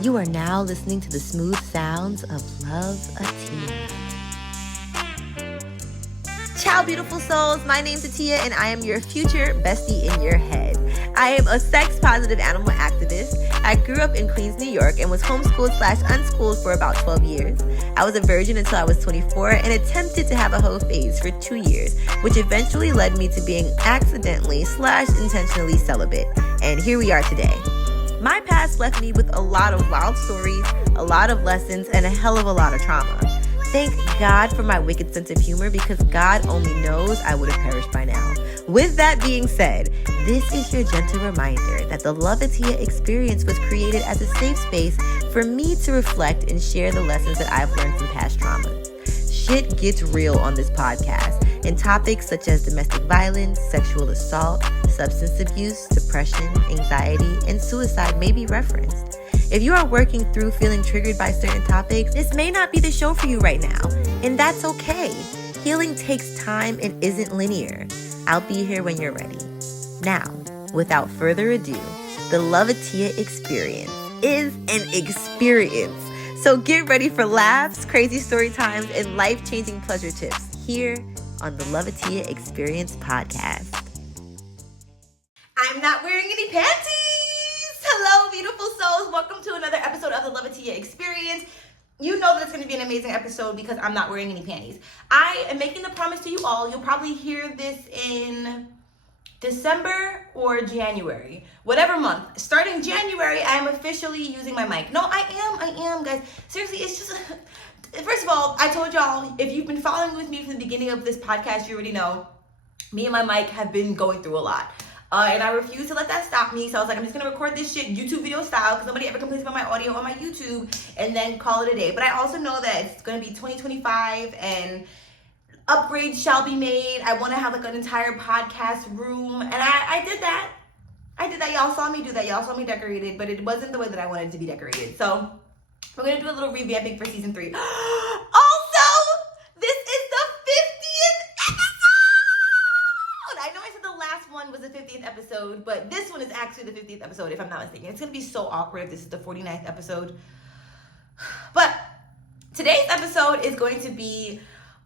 You are now listening to the smooth sounds of Love Atiya. Ciao, beautiful souls. My name's Atiya, and I am your future bestie in your head. I am a sex-positive animal activist. I grew up in Queens, New York, and was homeschooled/unschooled for about 12 years. I was a virgin until I was 24 and attempted to have a hoe phase for 2 years, which eventually led me to being accidentally/intentionally celibate. And here we are today. My past left me with a lot of wild stories, a lot of lessons, and a hell of a lot of trauma. Thank God for my wicked sense of humor, because God only knows I would have perished by now. With that being said, this is your gentle reminder that the Love Atiya experience was created as a safe space for me to reflect and share the lessons that I've learned from past traumas. Shit gets real on this podcast, and topics such as domestic violence, sexual assault, substance abuse, depression, anxiety, and suicide may be referenced. If you are working through feeling triggered by certain topics, this may not be the show for you right now, and that's okay. Healing takes time and isn't linear. I'll be here when you're ready. Now, without further ado, the Love Atiya experience is an experience. So get ready for laughs, crazy story times, and life-changing pleasure tips here on the Love Atiya Experience podcast. I'm not wearing any panties. Hello, beautiful souls. Welcome to another episode of the Love Atiya Experience. You know that it's going to be an amazing episode because I'm not wearing any panties. I am making the promise to you all. You'll probably hear this in December or January, whatever month. Starting January, I am officially using my mic. No, I am, guys. Seriously, it's just, first of all, I told y'all, if you've been following with me from the beginning of this podcast, you already know, me and my mic have been going through a lot. And I refuse to let that stop me. So I was like, I'm just going to record this shit YouTube video style because nobody ever complains about my audio on my YouTube, and then call it a day. But I also know that it's going to be 2025 and upgrades shall be made. I want to have like an entire podcast room. And I did that. Y'all saw me do that. Y'all saw me decorate it, but it wasn't the way that I wanted it to be decorated. So we're going to do a little revamping for season 3. Also, this is the 50th episode. I know I said the last one was the 50th episode, but this one is actually the 50th episode, if I'm not mistaken. It's going to be so awkward if this is the 49th episode. But today's episode is going to be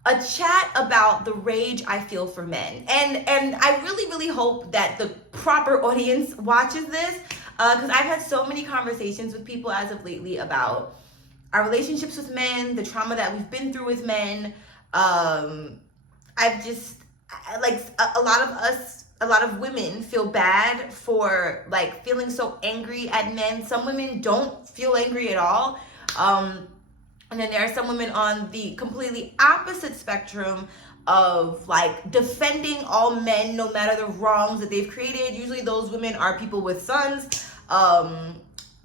a chat about the rage I feel for men. And I really hope that the proper audience watches this, because I've had so many conversations with people as of lately about our relationships with men, the trauma that we've been through with men. A lot of women feel bad for like feeling so angry at men. Some women don't feel angry at all. And then there are some women on the completely opposite spectrum of like defending all men no matter the wrongs that they've created. Usually those women are people with sons.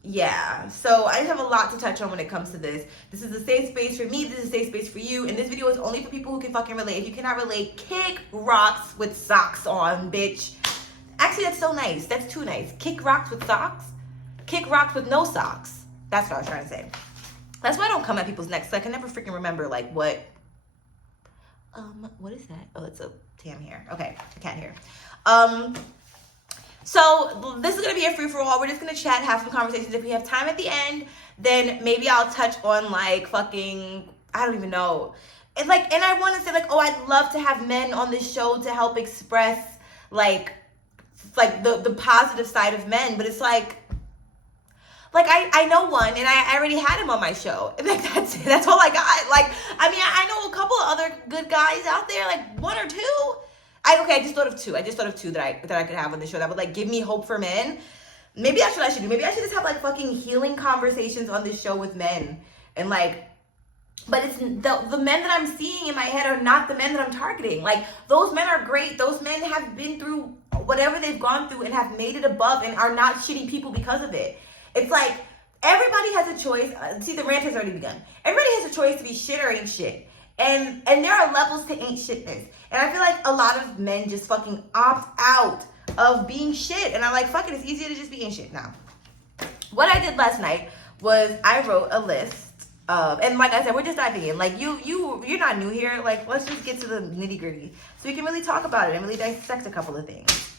Yeah, so I just have a lot to touch on when it comes to this. This is a safe space for me. This is a safe space for you. And this video is only for people who can fucking relate. If you cannot relate, kick rocks with socks on, bitch. Actually, that's so nice. That's too nice. Kick rocks with socks? Kick rocks with no socks. That's what I was trying to say. That's why I don't come at people's necks. So I can never freaking remember like what is that? Oh, it's a tam hair. Okay, a cat hair. So this is going to be a free-for-all. We're just going to chat, have some conversations. If we have time at the end, then maybe I'll touch on like fucking, I don't even know. It's like, and I want to say like, oh, I'd love to have men on this show to help express like the positive side of men. But it's like I know one, and I already had him on my show. Like that's it. That's all I got. Like, I mean, I know a couple of other good guys out there, like one or two. I just thought of two. I just thought of two that I could have on the show that would like give me hope for men. Maybe that's what I should do. Maybe I should just have like fucking healing conversations on this show with men. And like, but it's the men that I'm seeing in my head are not the men that I'm targeting. Like, those men are great. Those men have been through whatever they've gone through and have made it above and are not shitty people because of it. It's like, everybody has a choice. See, the rant has already begun. Everybody has a choice to be shit or ain't shit. And there are levels to ain't shitness. And I feel like a lot of men just fucking opt out of being shit. And I'm like, fuck it, it's easier to just be ain't shit now. What I did last night was I wrote a list of, and like I said, we're just diving in. Like, you're not new here. Like, let's just get to the nitty gritty so we can really talk about it and really dissect a couple of things.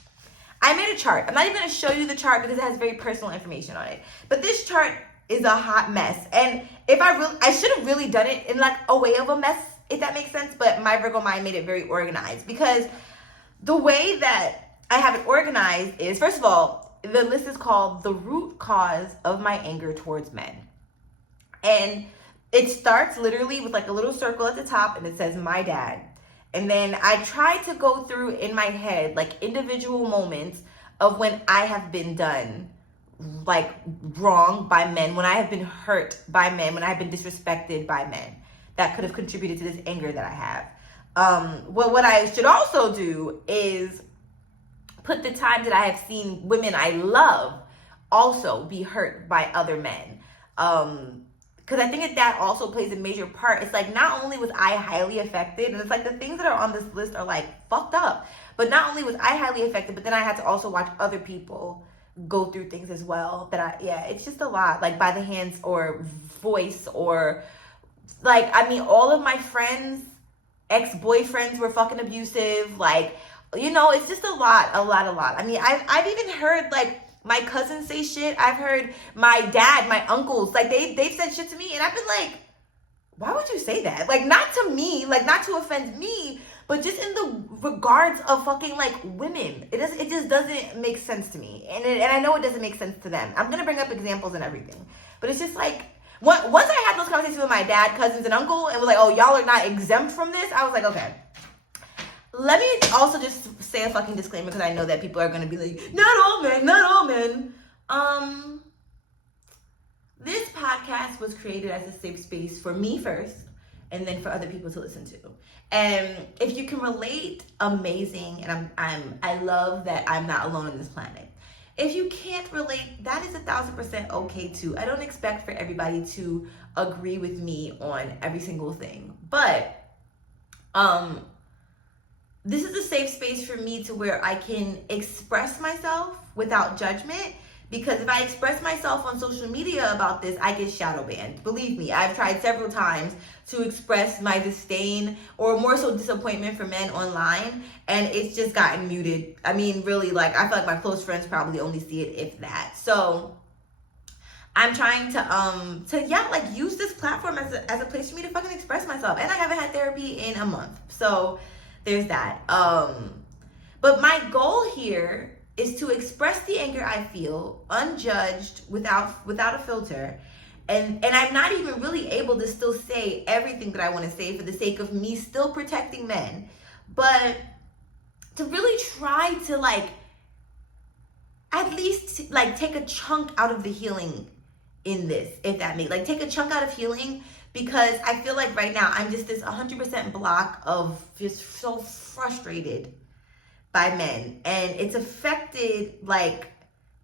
I made a chart. I'm not even going to show you the chart because it has very personal information on it. But this chart is a hot mess. And if I should have really done it in like a way of a mess, if that makes sense. But my Virgo mind made it very organized, because the way that I have it organized is, first of all, the list is called The Root Cause of My Anger Towards Men. And it starts literally with like a little circle at the top, and it says my dad. And then I try to go through in my head like individual moments of when I have been done like wrong by men, when I have been hurt by men, when I have been disrespected by men, that could have contributed to this anger that I have. Well, what I should also do is put the times that I have seen women I love also be hurt by other men. Because I think that also plays a major part. It's like, not only was I highly affected, and it's like the things that are on this list are like fucked up, but not only was I highly affected, but then I had to also watch other people go through things as well. It's just a lot, like by the hands or voice, or like, I mean, all of my friends, ex-boyfriends were fucking abusive. Like, you know, it's just a lot. I mean, I've even heard like my cousins say shit. I've heard my dad, my uncles, like they've said shit to me, and I've been like, why would you say that? Like, not to me, like not to offend me, but just in the regards of fucking like women. It just doesn't make sense to me. And I know it doesn't make sense to them. I'm gonna bring up examples and everything. But it's just like, once I had those conversations with my dad, cousins, and uncle, and was like, oh, y'all are not exempt from this, I was like, okay. Let me also just say a fucking disclaimer, because I know that people are going to be like, not all men. This podcast was created as a safe space for me first, and then for other people to listen to. And if you can relate, amazing. And I love that I'm not alone on this planet. If you can't relate, that is 1,000% okay too. I don't expect for everybody to agree with me on every single thing, but this is a safe space for me to where I can express myself without judgment. Because if I express myself on social media about this, I get shadow banned. Believe me, I've tried several times to express my disdain, or more so disappointment, for men online, and it's just gotten muted. I mean, really, like, I feel like my close friends probably only see it, if that. So I'm trying to use this platform as a place for me to fucking express myself. And I haven't had therapy in a month, so there's that. But my goal here is to express the anger I feel, unjudged, without a filter. And I'm not even really able to still say everything that I want to say for the sake of me still protecting men. But to really try to like, at least like take a chunk out of the healing in this, if that makes, like, take a chunk out of healing. Because I feel like right now I'm just this 100% block of just so frustrated by men, and it's affected like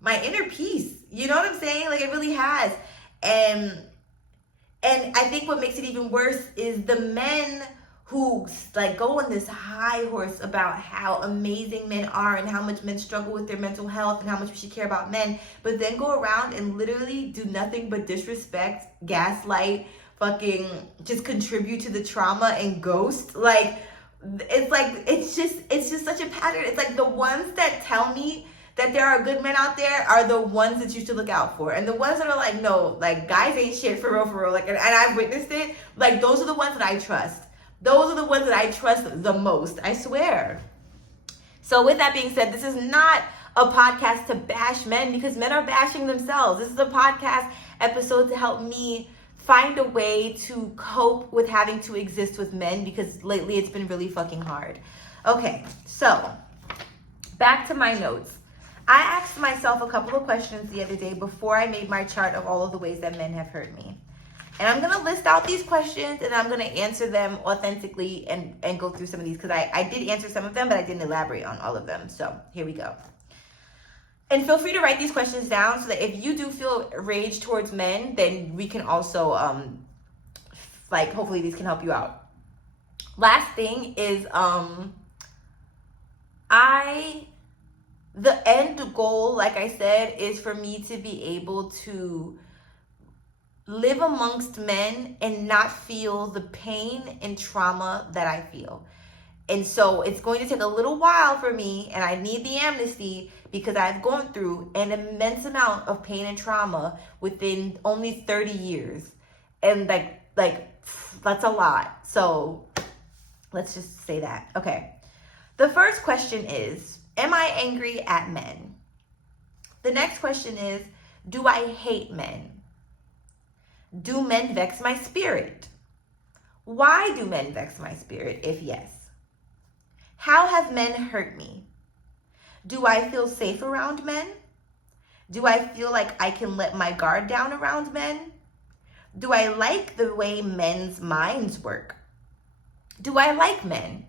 my inner peace. You know what I'm saying? Like, it really has. And I think what makes it even worse is the men who like go on this high horse about how amazing men are and how much men struggle with their mental health and how much we should care about men, but then go around and literally do nothing but disrespect, gaslight, fucking just contribute to the trauma and ghost. Like, it's just such a pattern. It's like the ones that tell me that there are good men out there are the ones that you should look out for. And the ones that are like, no, like, guys ain't shit for real. Like, and I've witnessed it. Like, those are the ones that I trust. Those are the ones that I trust the most, I swear. So with that being said, this is not a podcast to bash men, because men are bashing themselves. This is a podcast episode to help me find a way to cope with having to exist with men, because lately it's been really fucking hard. Okay, so back to my notes. I asked myself a couple of questions the other day before I made my chart of all of the ways that men have hurt me. And I'm going to list out these questions, and I'm going to answer them authentically and go through some of these, because I did answer some of them, but I didn't elaborate on all of them. So here we go. And feel free to write these questions down so that if you do feel rage towards men, then we can also, hopefully these can help you out. Last thing is, the end goal, like I said, is for me to be able to live amongst men and not feel the pain and trauma that I feel. And so it's going to take a little while for me, and I need the amnesty, because I've gone through an immense amount of pain and trauma within only 30 years. And like that's a lot. So let's just say that. Okay. The first question is, am I angry at men? The next question is, do I hate men? Do men vex my spirit? Why do men vex my spirit, if yes? How have men hurt me? Do I feel safe around men? Do I feel like I can let my guard down around men? Do I like the way men's minds work? Do I like men?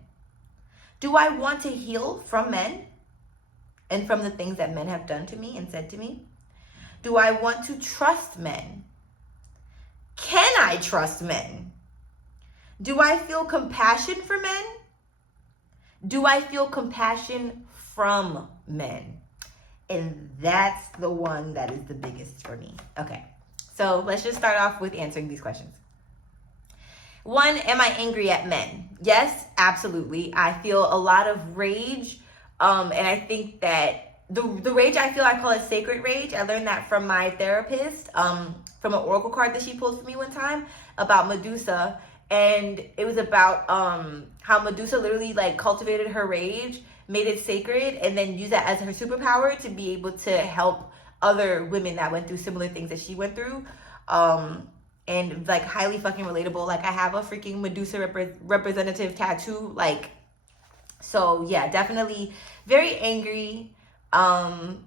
Do I want to heal from men and from the things that men have done to me and said to me? Do I want to trust men? Can I trust men? Do I feel compassion for men? Do I feel compassion from men? And that's the one that is the biggest for me. Okay, so let's just start off with answering these questions. 1, am I angry at men? Yes, absolutely. I feel a lot of rage. And I think that the rage I feel, I call it sacred rage. I learned that from my therapist, from an oracle card that she pulled for me one time about Medusa. And it was about how Medusa literally like cultivated her rage, made it sacred, and then used that as her superpower to be able to help other women that went through similar things that she went through. And like highly fucking relatable. Like I have a freaking Medusa representative tattoo. Like, so yeah, definitely very angry. And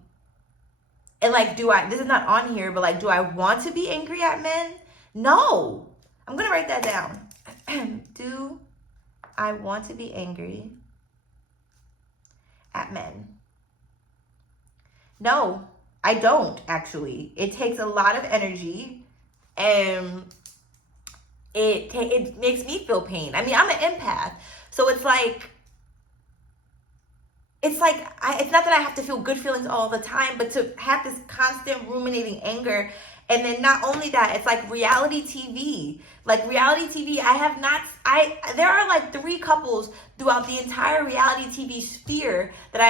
like, this is not on here, but like, do I want to be angry at men? No. I'm going to write that down. Do I want to be angry at men? No, I don't actually. It takes a lot of energy. And it makes me feel pain. I mean, I'm an empath. So it's not that I have to feel good feelings all the time, but to have this constant ruminating anger. And then not only that, it's like reality TV. Like reality TV, there are like 3 couples throughout the entire reality TV sphere that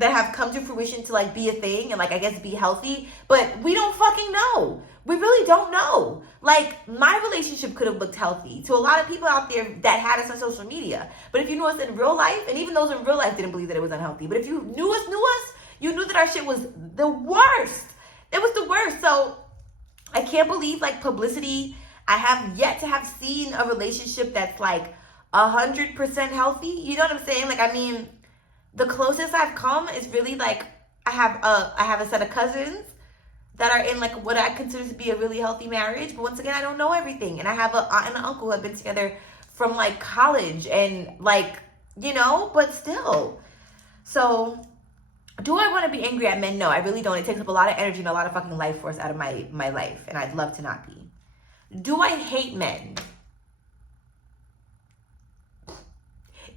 have come to fruition to like be a thing and like, I guess be healthy, but we don't fucking know. We really don't know. Like my relationship could have looked healthy to a lot of people out there that had us on social media. But if you knew us in real life, and even those in real life didn't believe that it was unhealthy, but if you knew us, you knew that our shit was the worst. It was the worst. So I can't believe like publicity. I have yet to have seen a relationship that's like 100% healthy. You know what I'm saying? Like, I mean, the closest I've come is really like, I have a set of cousins that are in like what I consider to be a really healthy marriage. But once again, I don't know everything. And I have an aunt and an uncle who have been together from like college and like, you know, but still. So do I want to be angry at men? No, I really don't. It takes up a lot of energy and a lot of fucking life force out of my life. And I'd love to not be. Do I hate men?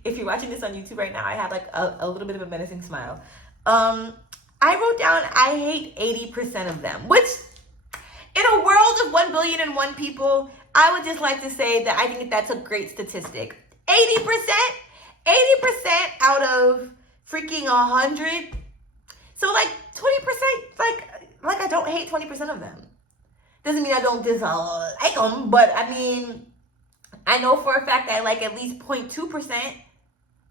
If you're watching this on YouTube right now, I have like a little bit of a menacing smile. I wrote down, I hate 80% of them, which in a world of 1,000,000,001 people, I would just like to say that I think that's a great statistic. 80% out of freaking 100. So like 20%, like I don't hate 20% of them. Doesn't mean I don't dislike them, but I mean, I know for a fact I like at least 0.2%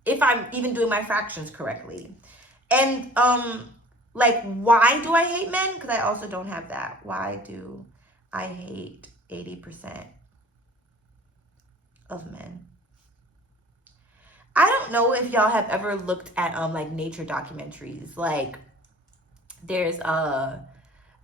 if I'm even doing my fractions correctly. And, like, why do I hate men? Because I also don't have that. Why do I hate 80% of men? I don't know if y'all have ever looked at like nature documentaries. Like, there's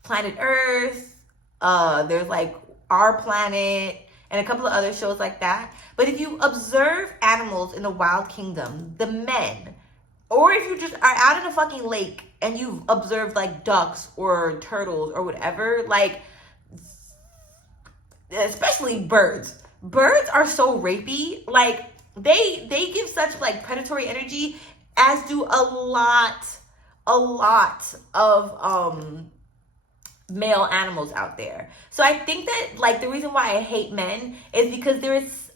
Planet Earth, there's like Our Planet, and a couple of other shows like that. But if you observe animals in the wild kingdom, the men, or if you just are out in a fucking lake and you've observed like ducks or turtles or whatever, like, especially birds. Birds are so rapey. Like, they give such like predatory energy, as do a lot of male animals out there. So I think that like the reason why I hate men is because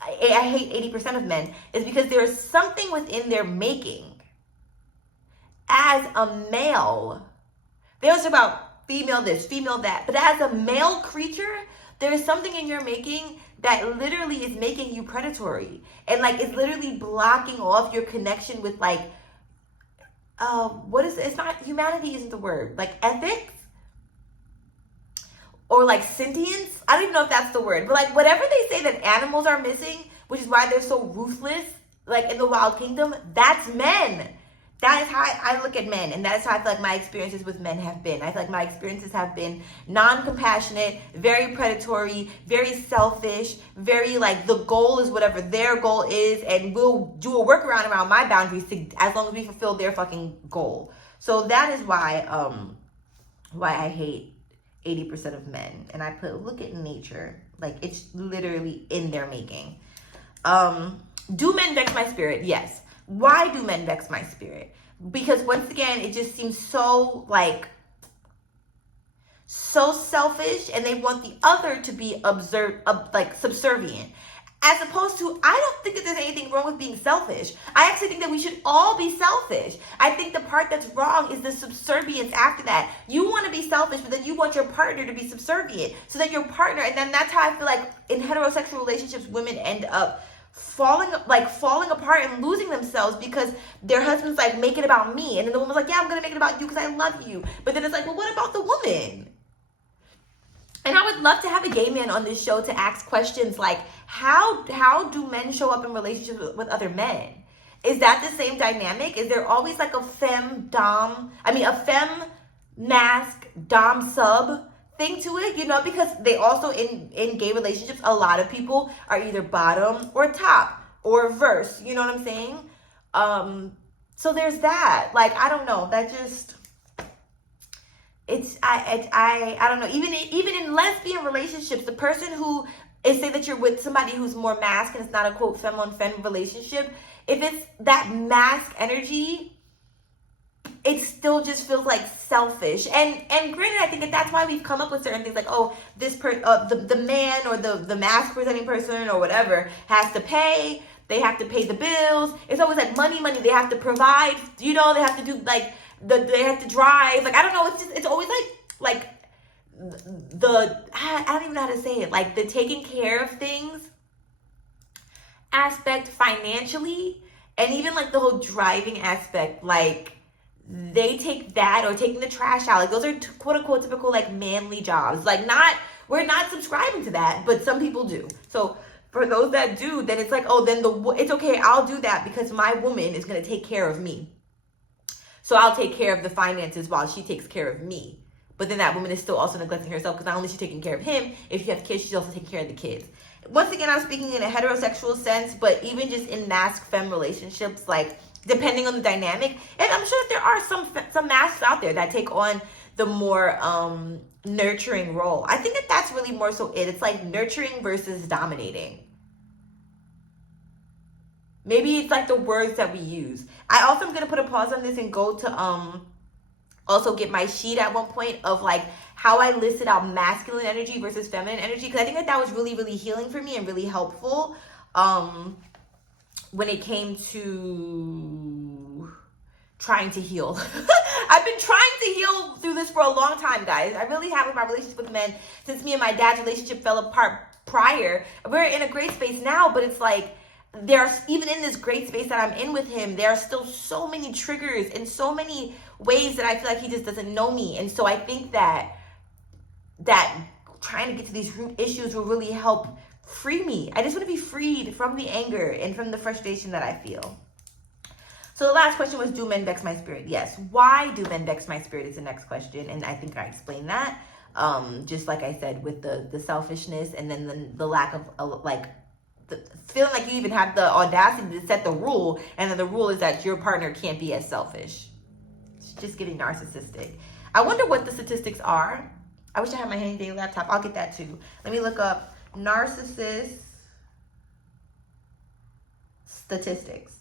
I hate 80% of men is because there is something within their making. as a male, there's about female this, female that, but as a male creature, there is something in your making that literally is making you predatory, and like it's literally blocking off your connection with like what is it? It's not, humanity isn't the word, like ethics or like sentience. I don't even know if that's the word, but like whatever they say that animals are missing, which is why they're so ruthless, like in the wild kingdom, that's men. That is how I look at men, and that is how I feel like my experiences with men have been. I feel like my experiences have been non-compassionate, very predatory, very selfish, very like the goal is whatever their goal is, and we'll do a workaround around my boundaries as long as we fulfill their fucking goal. So that is why I hate 80% of men. And I put, look at nature. Like it's literally in their making. Do men vex my spirit? Yes. Why do men vex my spirit? Because once again, it just seems so like so selfish, and they want the other to be subservient. As opposed to, I don't think that there's anything wrong with being selfish. I actually think that we should all be selfish. I think the part that's wrong is the subservience after that. You want to be selfish, but then you want your partner to be subservient. So that your partner, and then that's how I feel like in heterosexual relationships, women end up falling apart and losing themselves because their husband's like, make it about me, and then the woman's like, yeah, I'm gonna make it about you because I love you. But then it's like, well, what about the woman? And I would love to have a gay man on this show to ask questions like, how do men show up in relationships with other men? Is that the same dynamic? Is there always like a femme mask dom sub thing to it, you know? Because they also, in gay relationships, a lot of people are either bottom or top or verse, you know what I'm saying? So there's that. Like, I don't know, that just, I don't know. Even in lesbian relationships, the person who is, say that you're with somebody who's more mask and it's not a quote femme on femme relationship, if it's that mask energy, it still just feels like selfish. And granted, I think that's why we've come up with certain things like, oh, this the man or the mask presenting person or whatever has to pay. They have to pay the bills. It's always like money. They have to provide. You know, they have to do like they have to drive. Like, I don't know. It's always like I don't even know how to say it. Like the taking care of things aspect financially, and even like the whole driving aspect, like they take that, or taking the trash out. Like those are quote unquote typical like manly jobs. Like we're not subscribing to that, but some people do. So for those that do, then it's like, oh, then it's okay. I'll do that because my woman is going to take care of me. So I'll take care of the finances while she takes care of me. But then that woman is still also neglecting herself, because not only is she taking care of him, if you have kids, she's also taking care of the kids. Once again, I'm speaking in a heterosexual sense, but even just in mask femme relationships, like depending on the dynamic, and I'm sure there are some masks out there that take on the more nurturing role. I think that's really more so it. It's like nurturing versus dominating. Maybe it's like the words that we use. I also am going to put a pause on this and go to also get my sheet at one point of like how I listed out masculine energy versus feminine energy, because I think that was really, really healing for me and really helpful when it came to trying to heal. I've been trying to heal through this for a long time, guys. I really have with my relationship with men since me and my dad's relationship fell apart prior. We're in a great space now, but it's like there's, even in this great space that I'm in with him, there are still so many triggers and so many ways that I feel like he just doesn't know me. And so I think that trying to get to these root issues will really help free me. I just want to be freed from the anger and from the frustration that I feel. So the last question was, do men vex my spirit? Yes. Why do men vex my spirit is the next question. And I think I explained that. Just like I said, with the selfishness, and then the lack of feeling like you even have the audacity to set the rule, and then the rule is that your partner can't be as selfish. It's just getting narcissistic. I wonder what the statistics are. I wish I had my handy dandy laptop. I'll get that too. Let me look up narcissist statistics.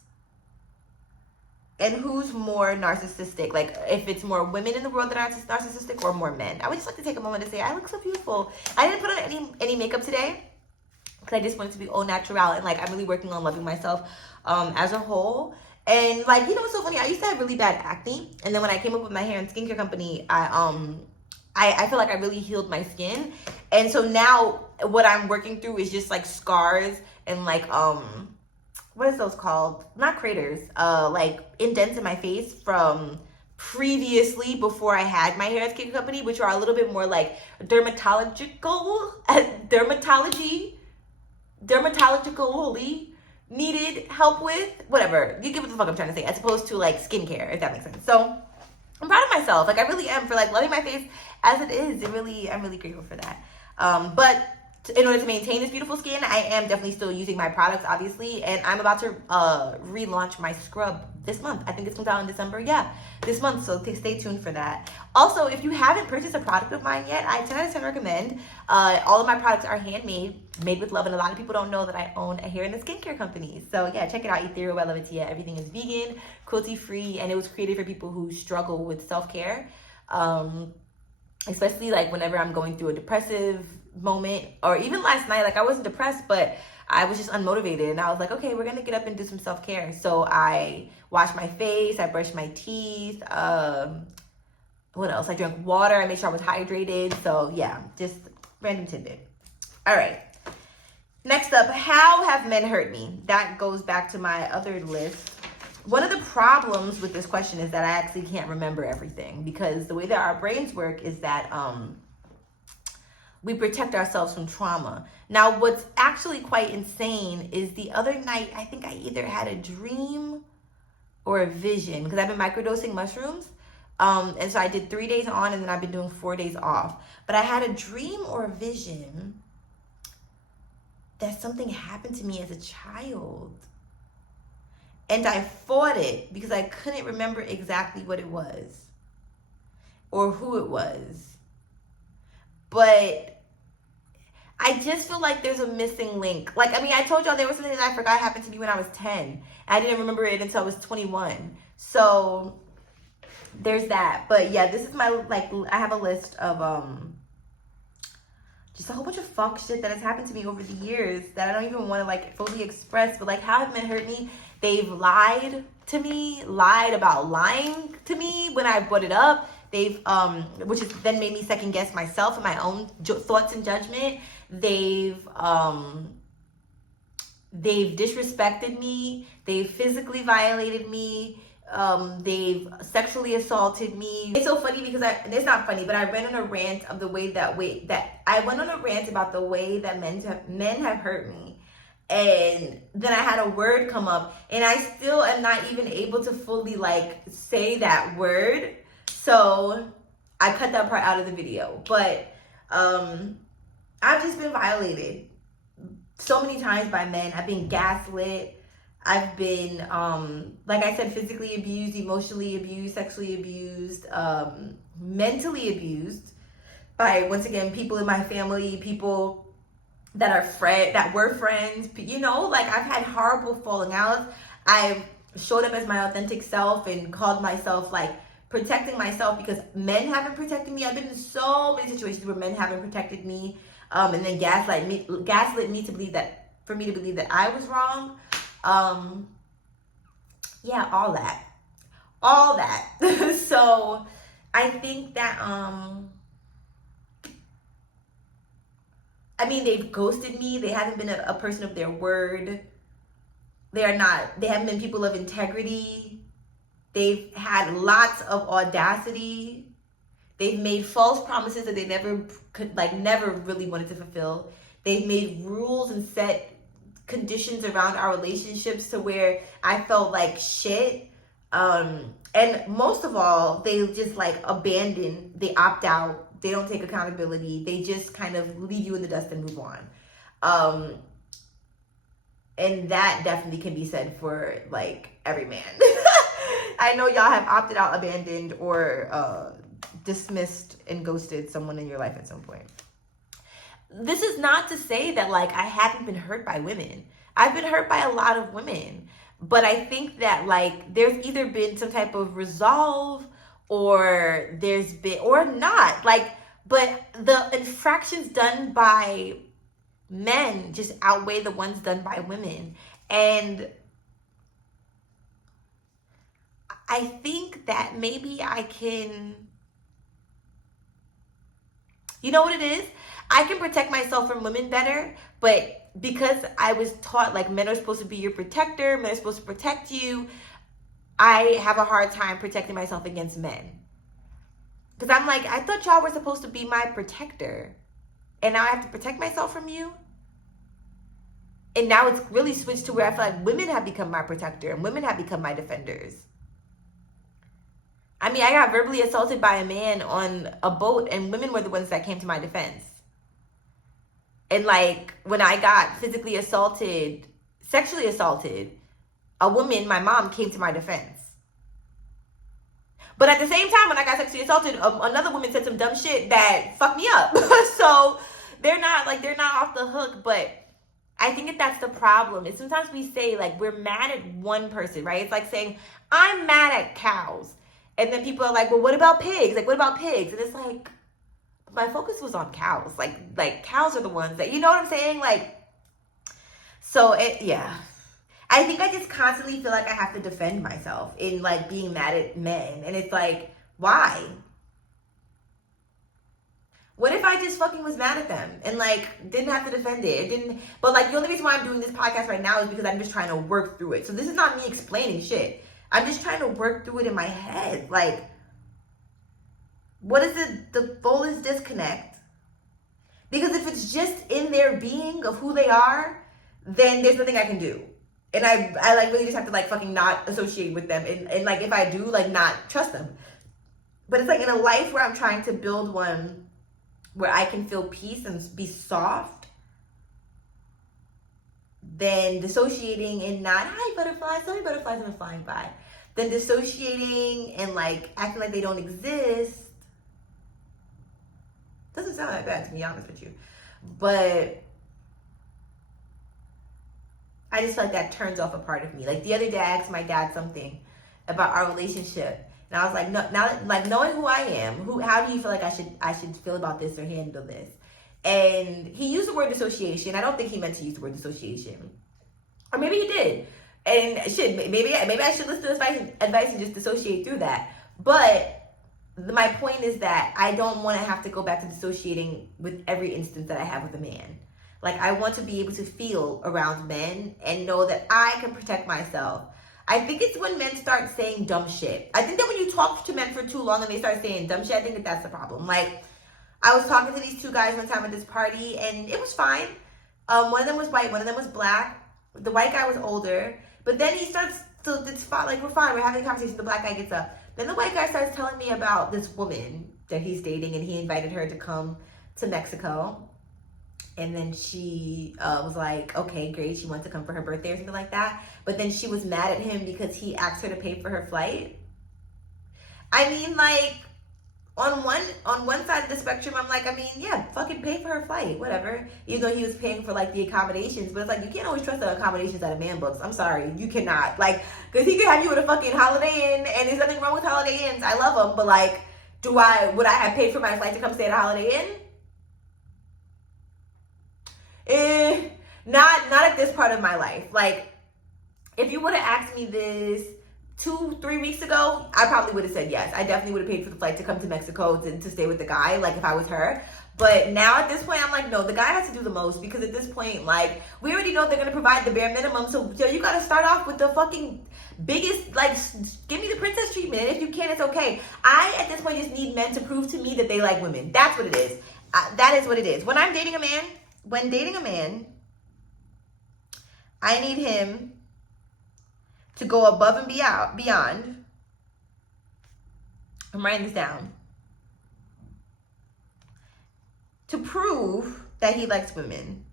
And who's more narcissistic? Like, if it's more women in the world that are narcissistic or more men. I would just like to take a moment to say, I look so beautiful. I didn't put on any makeup today, because I just wanted to be au natural, and like I'm really working on loving myself as a whole. And like, you know what's so funny? I used to have really bad acne, and then when I came up with my hair and skincare company, I feel like I really healed my skin. And so now what I'm working through is just like scars and like what is those called? Not craters, like indents in my face from previously before I had my hair and skincare company, which are a little bit more like dermatologically needed help with, whatever. You get what the fuck I'm trying to say, as opposed to like skincare, if that makes sense. So I'm proud of myself. Like I really am for like loving my face as it is. I'm really grateful for that. But in order to maintain this beautiful skin, I am definitely still using my products, obviously, and I'm about to relaunch my scrub this month. I think it comes out in December. Yeah, this month, so stay tuned for that. Also, if you haven't purchased a product of mine yet, I 10 out of 10 recommend. All of my products are handmade, made with love, and a lot of people don't know that I own a hair and a skincare company. So yeah, check it out, Ethereal by Love It Ya. Everything is vegan, cruelty-free, and it was created for people who struggle with self-care. Especially like whenever I'm going through a depressive moment, or even last night, like I wasn't depressed, but I was just unmotivated, and I was like, okay, we're gonna get up and do some self-care. So I washed my face, I brushed my teeth, what else? I drank water, I made sure I was hydrated. So yeah, just random tidbit. All right, next up, how have men hurt me? That goes back to my other list. One of the problems with this question is that I actually can't remember everything, because the way that our brains work is that we protect ourselves from trauma. Now, what's actually quite insane is the other night, I think I either had a dream or a vision, because I've been microdosing mushrooms. And so I did 3 days on, and then I've been doing 4 days off. But I had a dream or a vision that something happened to me as a child. And I fought it because I couldn't remember exactly what it was or who it was. But I just feel like there's a missing link. Like, I mean, I told y'all there was something that I forgot happened to me when I was 10. I didn't remember it until I was 21. So there's that. But yeah, this is my, like, I have a list of just a whole bunch of fuck shit that has happened to me over the years that I don't even want to like fully express. But like, how have men hurt me? They've lied to me, lied about lying to me when I brought it up. They've, which has then made me second guess myself and my own thoughts and judgment. They've disrespected me. They've physically violated me. They've sexually assaulted me. It's so funny because it's not funny, but I went on a rant of the way that I went on a rant about the way that men have hurt me. And then I had a word come up, and I still am not even able to fully like say that word. So I cut that part out of the video. But I've just been violated so many times by men. I've been gaslit. I've been, like I said, physically abused, emotionally abused, sexually abused, mentally abused by, once again, people in my family, people that were friends, you know, like I've had horrible falling outs. I've showed up as my authentic self and called myself like protecting myself because men haven't protected me. I've been in so many situations where men haven't protected me, and then gaslit me to believe that, for me to believe that I was wrong. Yeah, all that. So I think that, I mean, they've ghosted me. They haven't been a person of their word. They haven't been people of integrity. They've had lots of audacity. They've made false promises that they never really wanted to fulfill. They've made rules and set conditions around our relationships to where I felt like shit. And most of all, they just like abandon, they opt out. They don't take accountability. They just kind of leave you in the dust and move on. And that definitely can be said for like every man. I know y'all have opted out, abandoned, or dismissed and ghosted someone in your life at some point. This is not to say that like I haven't been hurt by women. I've been hurt by a lot of women. But I think that like there's either been some type of resolve or there's been, or not, like, but the infractions done by men just outweigh the ones done by women. And I think that maybe I can, you know what it is? I can protect myself from women better, but because I was taught like men are supposed to be your protector, men are supposed to protect you, I have a hard time protecting myself against men. Because I'm like, I thought y'all were supposed to be my protector. And now I have to protect myself from you? And now it's really switched to where I feel like women have become my protector and women have become my defenders. I mean, I got verbally assaulted by a man on a boat and women were the ones that came to my defense. And like when I got physically assaulted, sexually assaulted, a woman, my mom, came to my defense. But at the same time, when I got sexually assaulted, another woman said some dumb shit that fucked me up. So they're not off the hook. But I think that's the problem. Is sometimes we say like we're mad at one person, right? It's like saying I'm mad at cows, and then people are like, well, what about pigs? Like, what about pigs? And it's like, my focus was on cows. Like cows are the ones that, you know what I'm saying? Like, so yeah. I think I just constantly feel like I have to defend myself in like being mad at men. And it's like, why? What if I just fucking was mad at them and like didn't have to defend it? But like the only reason why I'm doing this podcast right now is because I'm just trying to work through it. So this is not me explaining shit. I'm just trying to work through it in my head. Like, what is the fullest disconnect? Because if it's just in their being of who they are, then there's nothing I can do. And I like really just have to like fucking not associate with them. And like if I do, like not trust them. But it's like in a life where I'm trying to build one where I can feel peace and be soft, then dissociating and not, hi butterflies, so many butterflies have been flying by. Then dissociating and like acting like they don't exist. Doesn't sound that bad to be honest with you. But I just feel like that turns off a part of me. Like the other day I asked my dad something about our relationship. And I was like, no, now like knowing who I am, how do you feel like I should feel about this or handle this? And he used the word dissociation. I don't think he meant to use the word dissociation. Or maybe he did. And maybe I should listen to his advice and just dissociate through that. But my point is that I don't want to have to go back to dissociating with every instance that I have with a man. Like, I want to be able to feel around men and know that I can protect myself. I think it's when men start saying dumb shit. I think that when you talk to men for too long and they start saying dumb shit, I think that's the problem. Like, I was talking to these two guys one time at this party, and it was fine. One of them was white, one of them was black. The white guy was older. But then he starts, so it's fine, like, we're fine. We're having a conversation. The black guy gets up. Then the white guy starts telling me about this woman that he's dating, and he invited her to come to Mexico. And then she was like, okay, great. She wants to come for her birthday or something like that. But then she was mad at him because he asked her to pay for her flight. I mean, like, on one side of the spectrum, I'm like, I mean, yeah, fucking pay for her flight, whatever. Even though he was paying for, like, the accommodations. But it's like, you can't always trust the accommodations that a man books. I'm sorry. You cannot. Like, because he could have you with a fucking Holiday Inn, and there's nothing wrong with Holiday Inns. I love them. But, like, would I have paid for my flight to come stay at a Holiday Inn? Not at this part of my life. Like, if you would have asked me this 2-3 weeks ago, I probably would have said yes. I definitely would have paid for the flight to come to Mexico to stay with the guy, like if I was her. But now at this point, I'm like, no, the guy has to do the most, because at this point, like, we already know they're going to provide the bare minimum. So you got to start off with the fucking biggest, like, give me the princess treatment. And if you can, it's okay. I, at this point, just need men to prove to me that they like women. That's what it is. That is what it is. When dating a man, I need him to go above and beyond. I'm writing this down. To prove that he likes women.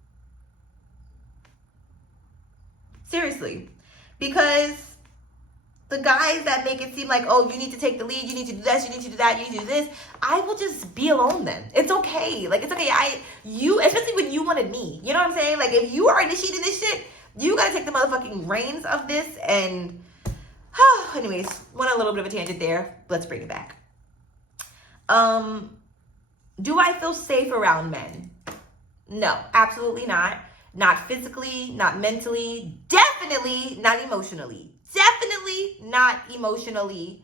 Seriously. Because the guys that make it seem like, oh, you need to take the lead, you need to do this, you need to do that, you need to do this, I will just be alone then. It's okay. Like, it's okay. Especially when you wanted me. You know what I'm saying? Like, if you are initiating this shit, you gotta take the motherfucking reins of this. And anyways, went a little bit of a tangent there. Let's bring it back. Do I feel safe around men? No, absolutely not. Not physically, not mentally, definitely not emotionally. Definitely not emotionally,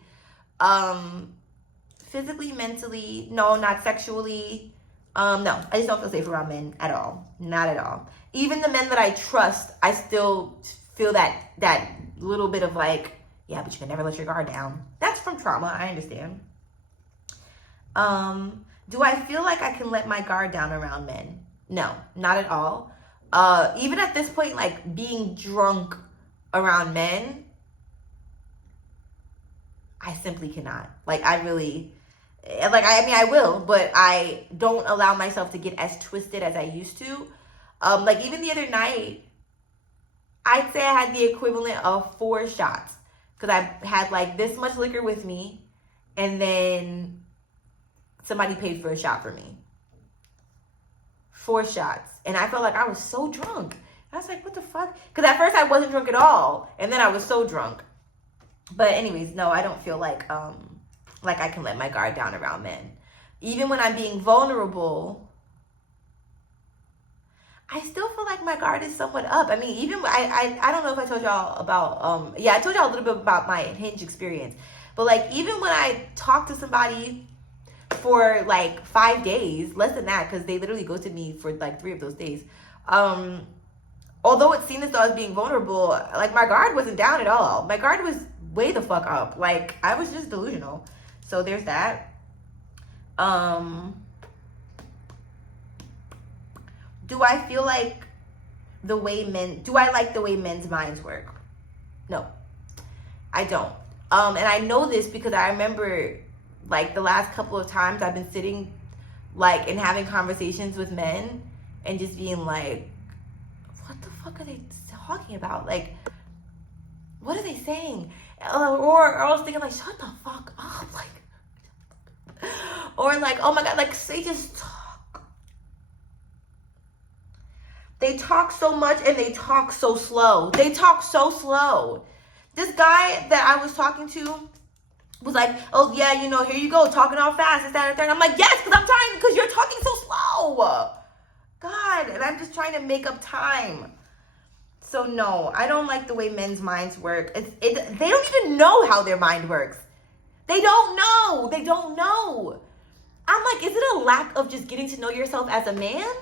physically, mentally, no, not sexually. No, I just don't feel safe around men at all. Not at all. Even the men that I trust, I still feel that little bit of like, yeah, but you can never let your guard down. That's from trauma, I understand. Do I feel like I can let my guard down around men? No, not at all. Even at this point, like being drunk around men, I simply cannot. Like I really, like I will, but I don't allow myself to get as twisted as I used to. Like even the other night, I'd say I had the equivalent of 4 shots because I had like this much liquor with me, and then somebody paid for a shot for me. 4 shots. And I felt like I was so drunk. I was like, what the fuck? Because at first I wasn't drunk at all. And then I was so drunk. But anyways, no, I don't feel like I can let my guard down around men. Even when I'm being vulnerable, I still feel like my guard is somewhat up. I mean, even I don't know if I told y'all about I told y'all a little bit about my Hinge experience. But like even when I talk to somebody for like 5 days, less than that, because they literally ghosted me for like 3 of those days. Although it seemed as though I was being vulnerable, like my guard wasn't down at all. My guard was way the fuck up. Like I was just delusional. So there's that. Do I feel like do I like the way men's minds work? No, I don't. And I know this because I remember like the last couple of times I've been sitting like and having conversations with men and just being like, what the fuck are they talking about? Like, what are they saying? Or I was thinking like, shut the fuck up. Like, or like, oh my God, like they just talk. They talk so much and they talk so slow. They talk so slow. This guy that I was talking to was like, oh yeah, you know, here you go, talking all fast, this, that, and third. I'm like, yes, because you're talking so slow. God, and I'm just trying to make up time. So no, I don't like the way men's minds work. They don't even know how their mind works. They don't know. They don't know. I'm like, is it a lack of just getting to know yourself as a man?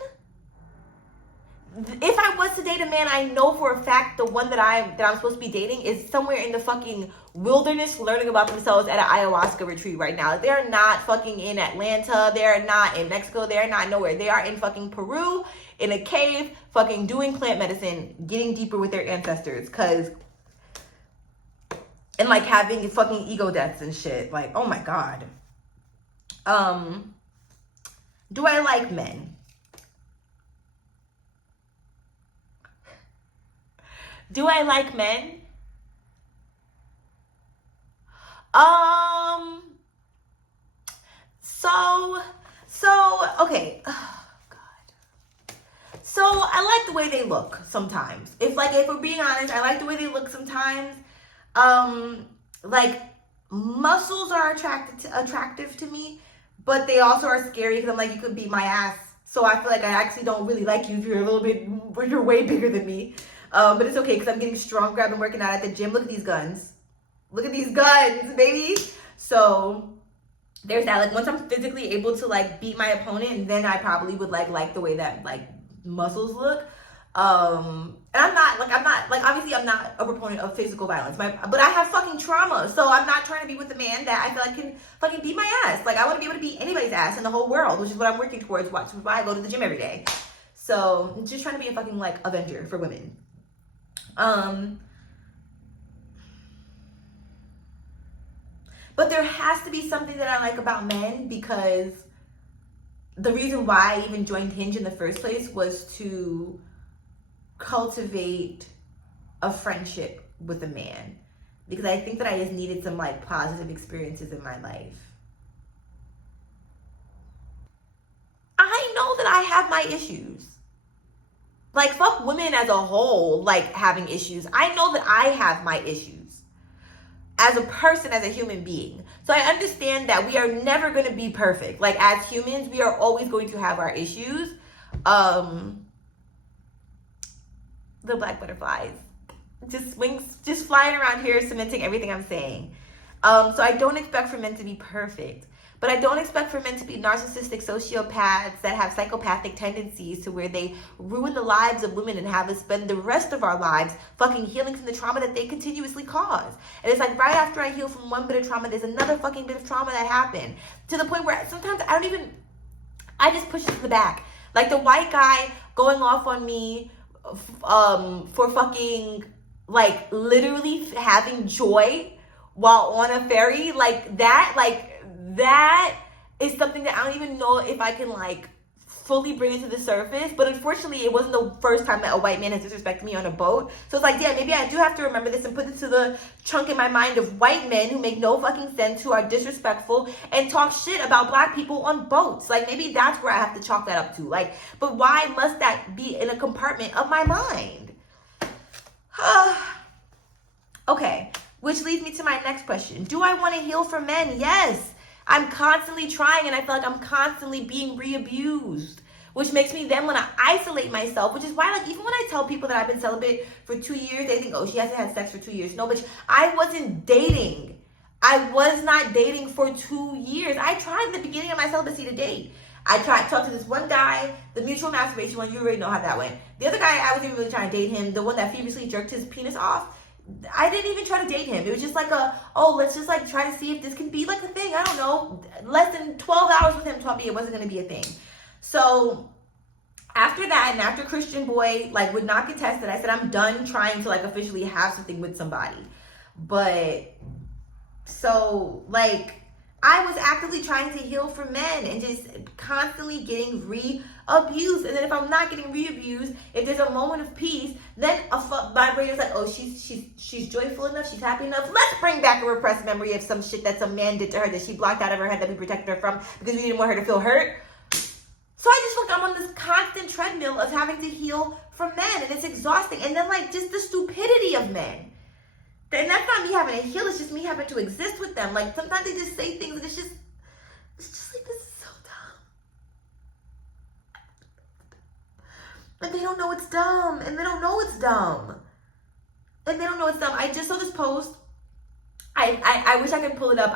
If I was to date a man, I know for a fact the one that I'm supposed to be dating is somewhere in the fucking wilderness learning about themselves at an ayahuasca retreat right now. They're not fucking in Atlanta. They're not in Mexico. They're not nowhere. They are in fucking Peru, in a cave, fucking doing plant medicine, getting deeper with their ancestors. And like having fucking ego deaths and shit. Like, oh my God. Do I like men? Do I like men? Okay. Oh, God. So I like the way they look sometimes. If we're being honest, I like the way they look sometimes. Like muscles are attractive to me, but they also are scary because I'm like, you could beat my ass. So I feel like I actually don't really like you if you're way bigger than me. But it's okay because I'm getting stronger. I've been working out at the gym. Look at these guns. Look at these guns, baby. So there's that. Like once I'm physically able to like beat my opponent, then I probably would like the way that like muscles look. And I'm not obviously I'm not a proponent of physical violence. But I have fucking trauma. So I'm not trying to be with a man that I feel like can fucking beat my ass. Like I want to be able to beat anybody's ass in the whole world, which is what I'm working towards, which is why I go to the gym every day. So I'm just trying to be a fucking like Avenger for women. But there has to be something that I like about men, because the reason why I even joined Hinge in the first place was to cultivate a friendship with a man, because I think that I just needed some like positive experiences in my life. I know that I have my issues. Like, fuck women as a whole, like, having issues. I know that I have my issues as a person, as a human being. So I understand that we are never going to be perfect. Like, as humans, we are always going to have our issues. The black butterflies. just flying around here, cementing everything I'm saying. So I don't expect for men to be perfect. But I don't expect for men to be narcissistic sociopaths that have psychopathic tendencies to where they ruin the lives of women and have us spend the rest of our lives fucking healing from the trauma that they continuously cause. And it's like right after I heal from one bit of trauma, there's another fucking bit of trauma that happened. To the point where sometimes I just push it to the back. Like the white guy going off on me for fucking, like, literally having joy while on a ferry. That is something that I don't even know if I can, like, fully bring it to the surface. But unfortunately, it wasn't the first time that a white man has disrespected me on a boat. So it's like, yeah, maybe I do have to remember this and put it to the chunk in my mind of white men who make no fucking sense, who are disrespectful and talk shit about black people on boats. Like, maybe that's where I have to chalk that up to. Like, but why must that be in a compartment of my mind? Okay, which leads me to my next question. Do I want to heal for men? Yes. I'm constantly trying, and I feel like I'm constantly being re-abused, which makes me then want to isolate myself, which is why, like, even when I tell people that I've been celibate for 2 years, they think, oh, she hasn't had sex for 2 years. No, bitch, I wasn't dating. I was not dating for 2 years. I tried in the beginning of my celibacy to date. I tried to talk to this one guy, the mutual masturbation one. You already know how that went. The other guy, I wasn't even really trying to date him. The one that feverishly jerked his penis off, I didn't even try to date him. It was just like let's just, like, try to see if this can be, like, a thing. I don't know. Less than 12 hours with him taught me it wasn't going to be a thing. So after that, and after Christian boy, like, would not contest it, I said, I'm done trying to, like, officially have something with somebody. But so, like, I was actively trying to heal for men and just constantly getting re-abused. And then if I'm not getting re-abused, if there's a moment of peace, then my brain is like, oh, she's joyful enough, she's happy enough. Let's bring back a repressed memory of some shit that some man did to her that she blocked out of her head that we protected her from because we didn't want her to feel hurt. So I just feel like I'm on this constant treadmill of having to heal from men, and it's exhausting. And then, like, just the stupidity of men. And that's not me having to heal, it's just me having to exist with them. Like, sometimes they just say things and it's just like, this is so dumb. And they don't know it's dumb. And they don't know it's dumb. And they don't know it's dumb. I just saw this post. I wish I could pull it up.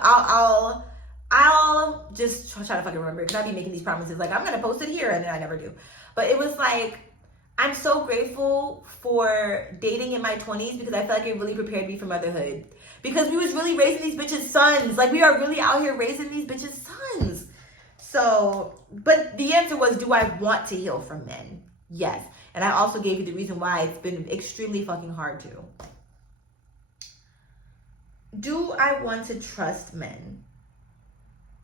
I'll just try to fucking remember it, because I be making these promises. Like, I'm going to post it here, and then I never do. But it was like, I'm so grateful for dating in my 20s because I feel like it really prepared me for motherhood. Because we was really raising these bitches' sons. Like, we are really out here raising these bitches' sons. So, but the answer was, do I want to heal from men? Yes. And I also gave you the reason why it's been extremely fucking hard to. Do I want to trust men?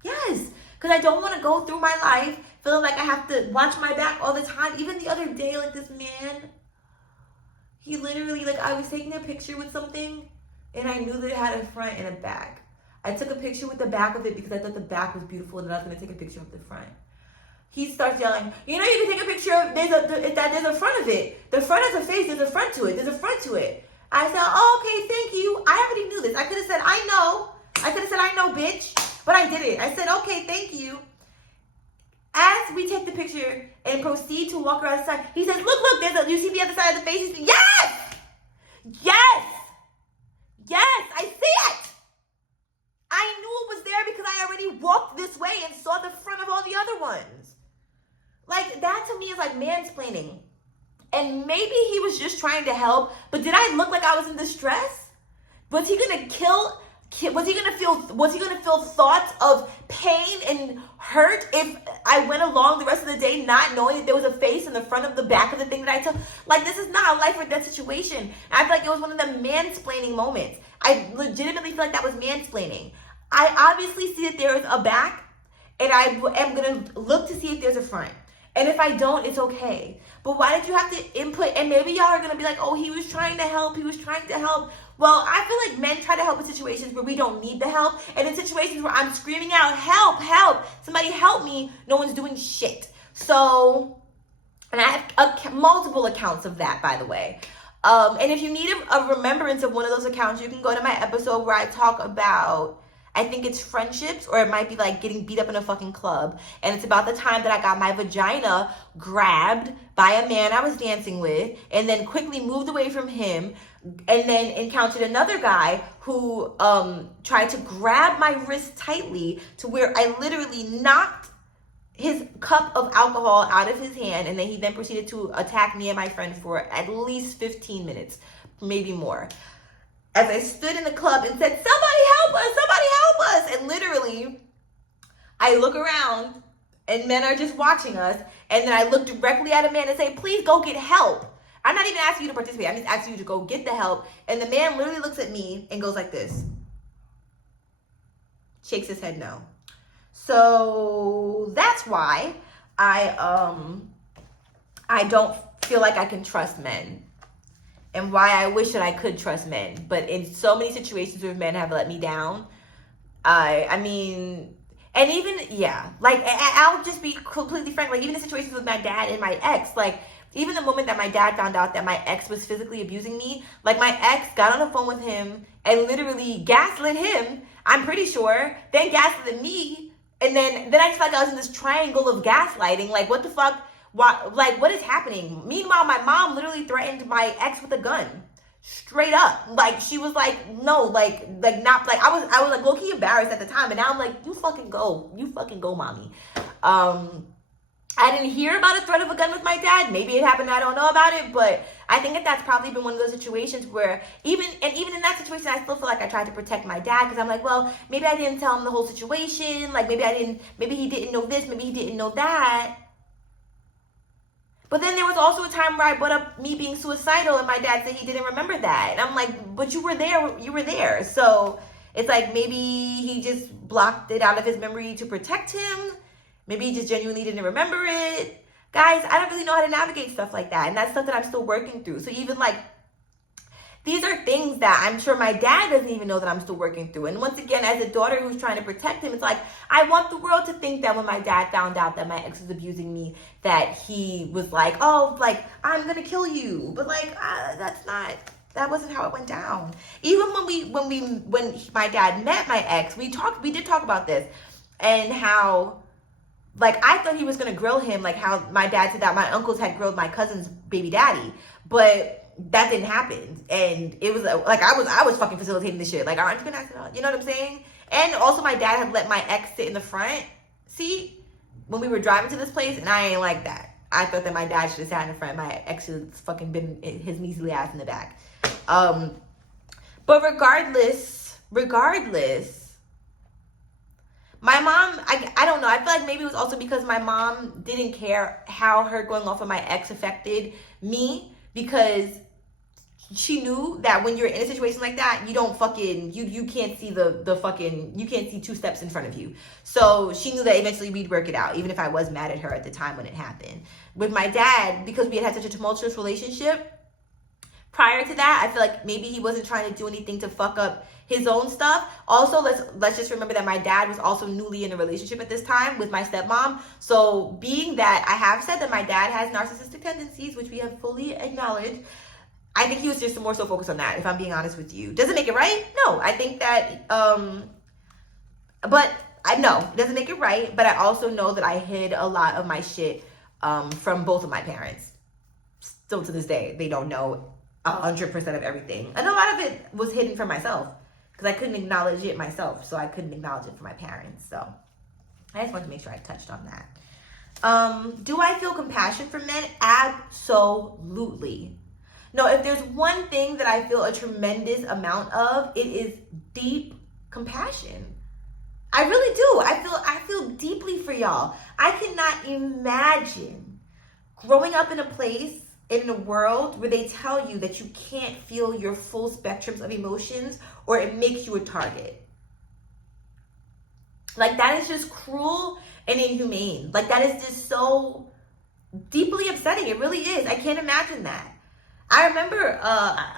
Yes. Because I don't want to go through my life feeling like I have to watch my back all the time. Even the other day, like, this man, he literally, like, I was taking a picture with something and I knew that it had a front and a back. I took a picture with the back of it because I thought the back was beautiful and I was going to take a picture of the front. He starts yelling, you know, you can take a picture of, there's a front of it. The front has a face, there's a front to it. There's a front to it. I said, oh, okay, thank you. I already knew this. I could have said, I know. I could have said, I know, bitch. But I did it. I said, okay, thank you. As we take the picture and proceed to walk around the side, he says, look, you see the other side of the face? He says, yes! Yes! Yes, I see it! I knew it was there because I already walked this way and saw the front of all the other ones. Like, that to me is like mansplaining. And maybe he was just trying to help, but did I look like I was in distress? Was he gonna kill? Was he gonna feel thoughts of pain and hurt if I went along the rest of the day not knowing that there was a face in the front of the back of the thing that I took? Like, this is not a life or death situation. And I feel like it was one of the mansplaining moments. I legitimately feel like that was mansplaining. I obviously see that there is a back, and I am gonna look to see if there's a front. And if I don't, it's okay. But why did you have to input? And maybe y'all are going to be like, oh, he was trying to help. He was trying to help. Well, I feel like men try to help in situations where we don't need the help. And in situations where I'm screaming out, help, help, somebody help me, no one's doing shit. So, and I have multiple accounts of that, by the way. And if you need a remembrance of one of those accounts, you can go to my episode where I talk about, I think it's friendships, or it might be like getting beat up in a fucking club. And it's about the time that I got my vagina grabbed by a man I was dancing with, and then quickly moved away from him, and then encountered another guy who tried to grab my wrist tightly to where I literally knocked his cup of alcohol out of his hand, and then he then proceeded to attack me and my friend for at least 15 minutes, maybe more. As I stood in the club and said, somebody help us, somebody help us. And literally, I look around and men are just watching us. And then I look directly at a man and say, please go get help. I'm not even asking you to participate. I'm just asking you to go get the help. And the man literally looks at me and goes like this. Shakes his head no. So that's why I don't feel like I can trust men. And why I wish that I could trust men. But in so many situations where men have let me down, I mean, and even, yeah, like, I'll just be completely frank, like, even in situations with my dad and my ex, like, even the moment that my dad found out that my ex was physically abusing me, like, my ex got on the phone with him and literally gaslit him, I'm pretty sure, then gaslit me, and then I just felt like I was in this triangle of gaslighting, like, what the fuck? What is happening? Meanwhile, my mom literally threatened my ex with a gun, straight up. Like, she was like, no, like not like, I was like low-key embarrassed at the time, and now I'm like, you fucking go, mommy. I didn't hear about a threat of a gun with my dad. Maybe it happened, I don't know about it, but I think that's probably been one of those situations where even in that situation, I still feel like I tried to protect my dad, because I'm like, well, maybe I didn't tell him the whole situation, like maybe he didn't know this, maybe he didn't know that. But then there was also a time where I brought up me being suicidal, and my dad said he didn't remember that. And I'm like, but you were there. So it's like, maybe he just blocked it out of his memory to protect him. Maybe he just genuinely didn't remember it. Guys, I don't really know how to navigate stuff like that. And that's stuff that I'm still working through. So even like, these are things that I'm sure my dad doesn't even know that I'm still working through. And once again, as a daughter who's trying to protect him, it's like, I want the world to think that when my dad found out that my ex was abusing me, that he was like, oh, like, I'm going to kill you. But like, that wasn't how it went down. Even when my dad met my ex, we did talk about this, and how, like, I thought he was going to grill him, like how my dad said that my uncles had grilled my cousin's baby daddy. But that didn't happen, and it was like I was fucking facilitating this shit. Like, aren't you gonna ask it out? You know what I'm saying? And also, my dad had let my ex sit in the front seat when we were driving to this place, and I ain't like that. I thought that my dad should have sat in the front. My ex should have fucking been his measly ass in the back. But regardless, my mom, I don't know. I feel like maybe it was also because my mom didn't care how her going off of my ex affected me, because she knew that when you're in a situation like that, you don't fucking, you can't see you can't see two steps in front of you. So she knew that eventually we'd work it out, even if I was mad at her at the time when it happened. With my dad, because we had such a tumultuous relationship, prior to that, I feel like maybe he wasn't trying to do anything to fuck up his own stuff. Also, let's just remember that my dad was also newly in a relationship at this time with my stepmom. So being that I have said that my dad has narcissistic tendencies, which we have fully acknowledged, I think he was just more so focused on that, if I'm being honest with you. Does it make it right? No. I think that, but I know it doesn't make it right, but I also know that I hid a lot of my shit from both of my parents. Still to this day, they don't know 100% of everything. And a lot of it was hidden from myself, because I couldn't acknowledge it myself, so I couldn't acknowledge it for my parents. So I just wanted to make sure I touched on that. Do I feel compassion for men? Absolutely. No, if there's one thing that I feel a tremendous amount of, it is deep compassion. I really do. I feel deeply for y'all. I cannot imagine growing up in a place, in a world where they tell you that you can't feel your full spectrums of emotions, or it makes you a target. Like, that is just cruel and inhumane. Like, that is just so deeply upsetting. It really is. I can't imagine that. I remember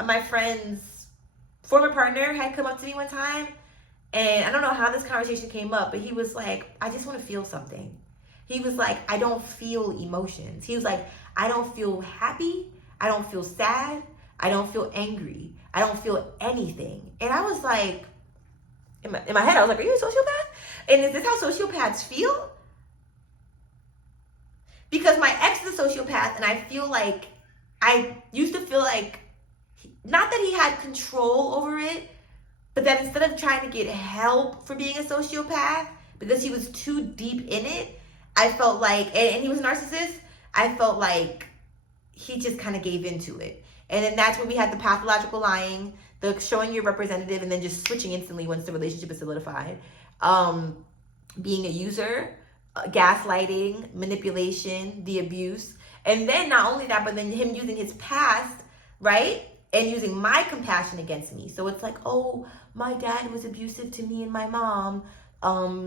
my friend's former partner had come up to me one time, and I don't know how this conversation came up, but he was like, I just want to feel something. He was like, I don't feel emotions. He was like, I don't feel happy. I don't feel sad. I don't feel angry. I don't feel anything. And I was like, In my head, I was like, are you a sociopath? And is this how sociopaths feel? Because my ex is a sociopath, and I used to feel like, not that he had control over it, but that instead of trying to get help for being a sociopath, because he was too deep in it, I felt like, and he was a narcissist, I felt like he just kind of gave into it. And then that's when we had the pathological lying, the showing your representative, and then just switching instantly once the relationship is solidified. Being a user, gaslighting, manipulation, the abuse. And then not only that, but then him using his past, right? And using my compassion against me. So it's like, oh, my dad was abusive to me and my mom.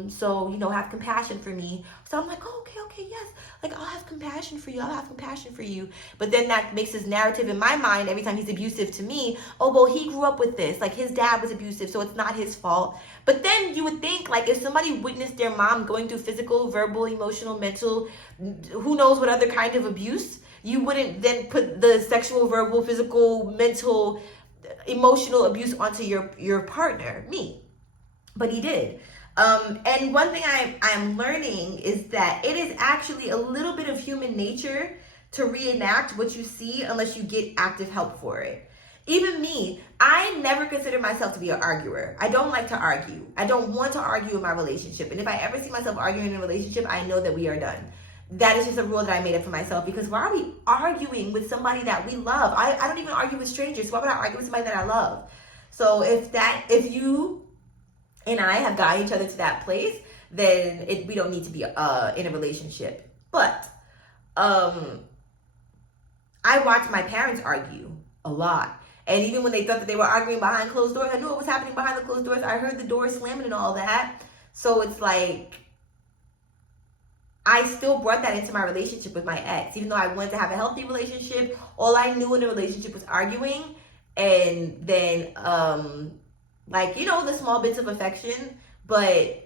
So, have compassion for me. So I'm like, oh, okay, yes. Like, I'll have compassion for you. I'll have compassion for you. But then that makes his narrative in my mind, every time he's abusive to me, oh, well, he grew up with this. Like, his dad was abusive, so it's not his fault. But then you would think, like, if somebody witnessed their mom going through physical, verbal, emotional, mental, who knows what other kind of abuse, you wouldn't then put the sexual, verbal, physical, mental, emotional abuse onto your partner, me. But he did. And one thing I'm learning is that it is actually a little bit of human nature to reenact what you see unless you get active help for it. Even me, I never consider myself to be an arguer. I don't like to argue. I don't want to argue in my relationship. And if I ever see myself arguing in a relationship, I know that we are done. That is just a rule that I made up for myself, because why are we arguing with somebody that we love? I don't even argue with strangers. Why would I argue with somebody that I love? So if you and I have gotten each other to that place, then we don't need to be in a relationship. But I watched my parents argue a lot. And even when they thought that they were arguing behind closed doors, I knew what was happening behind the closed doors. I heard the door slamming and all that. So it's like, I still brought that into my relationship with my ex. Even though I wanted to have a healthy relationship, all I knew in the relationship was arguing. And then, the small bits of affection. But,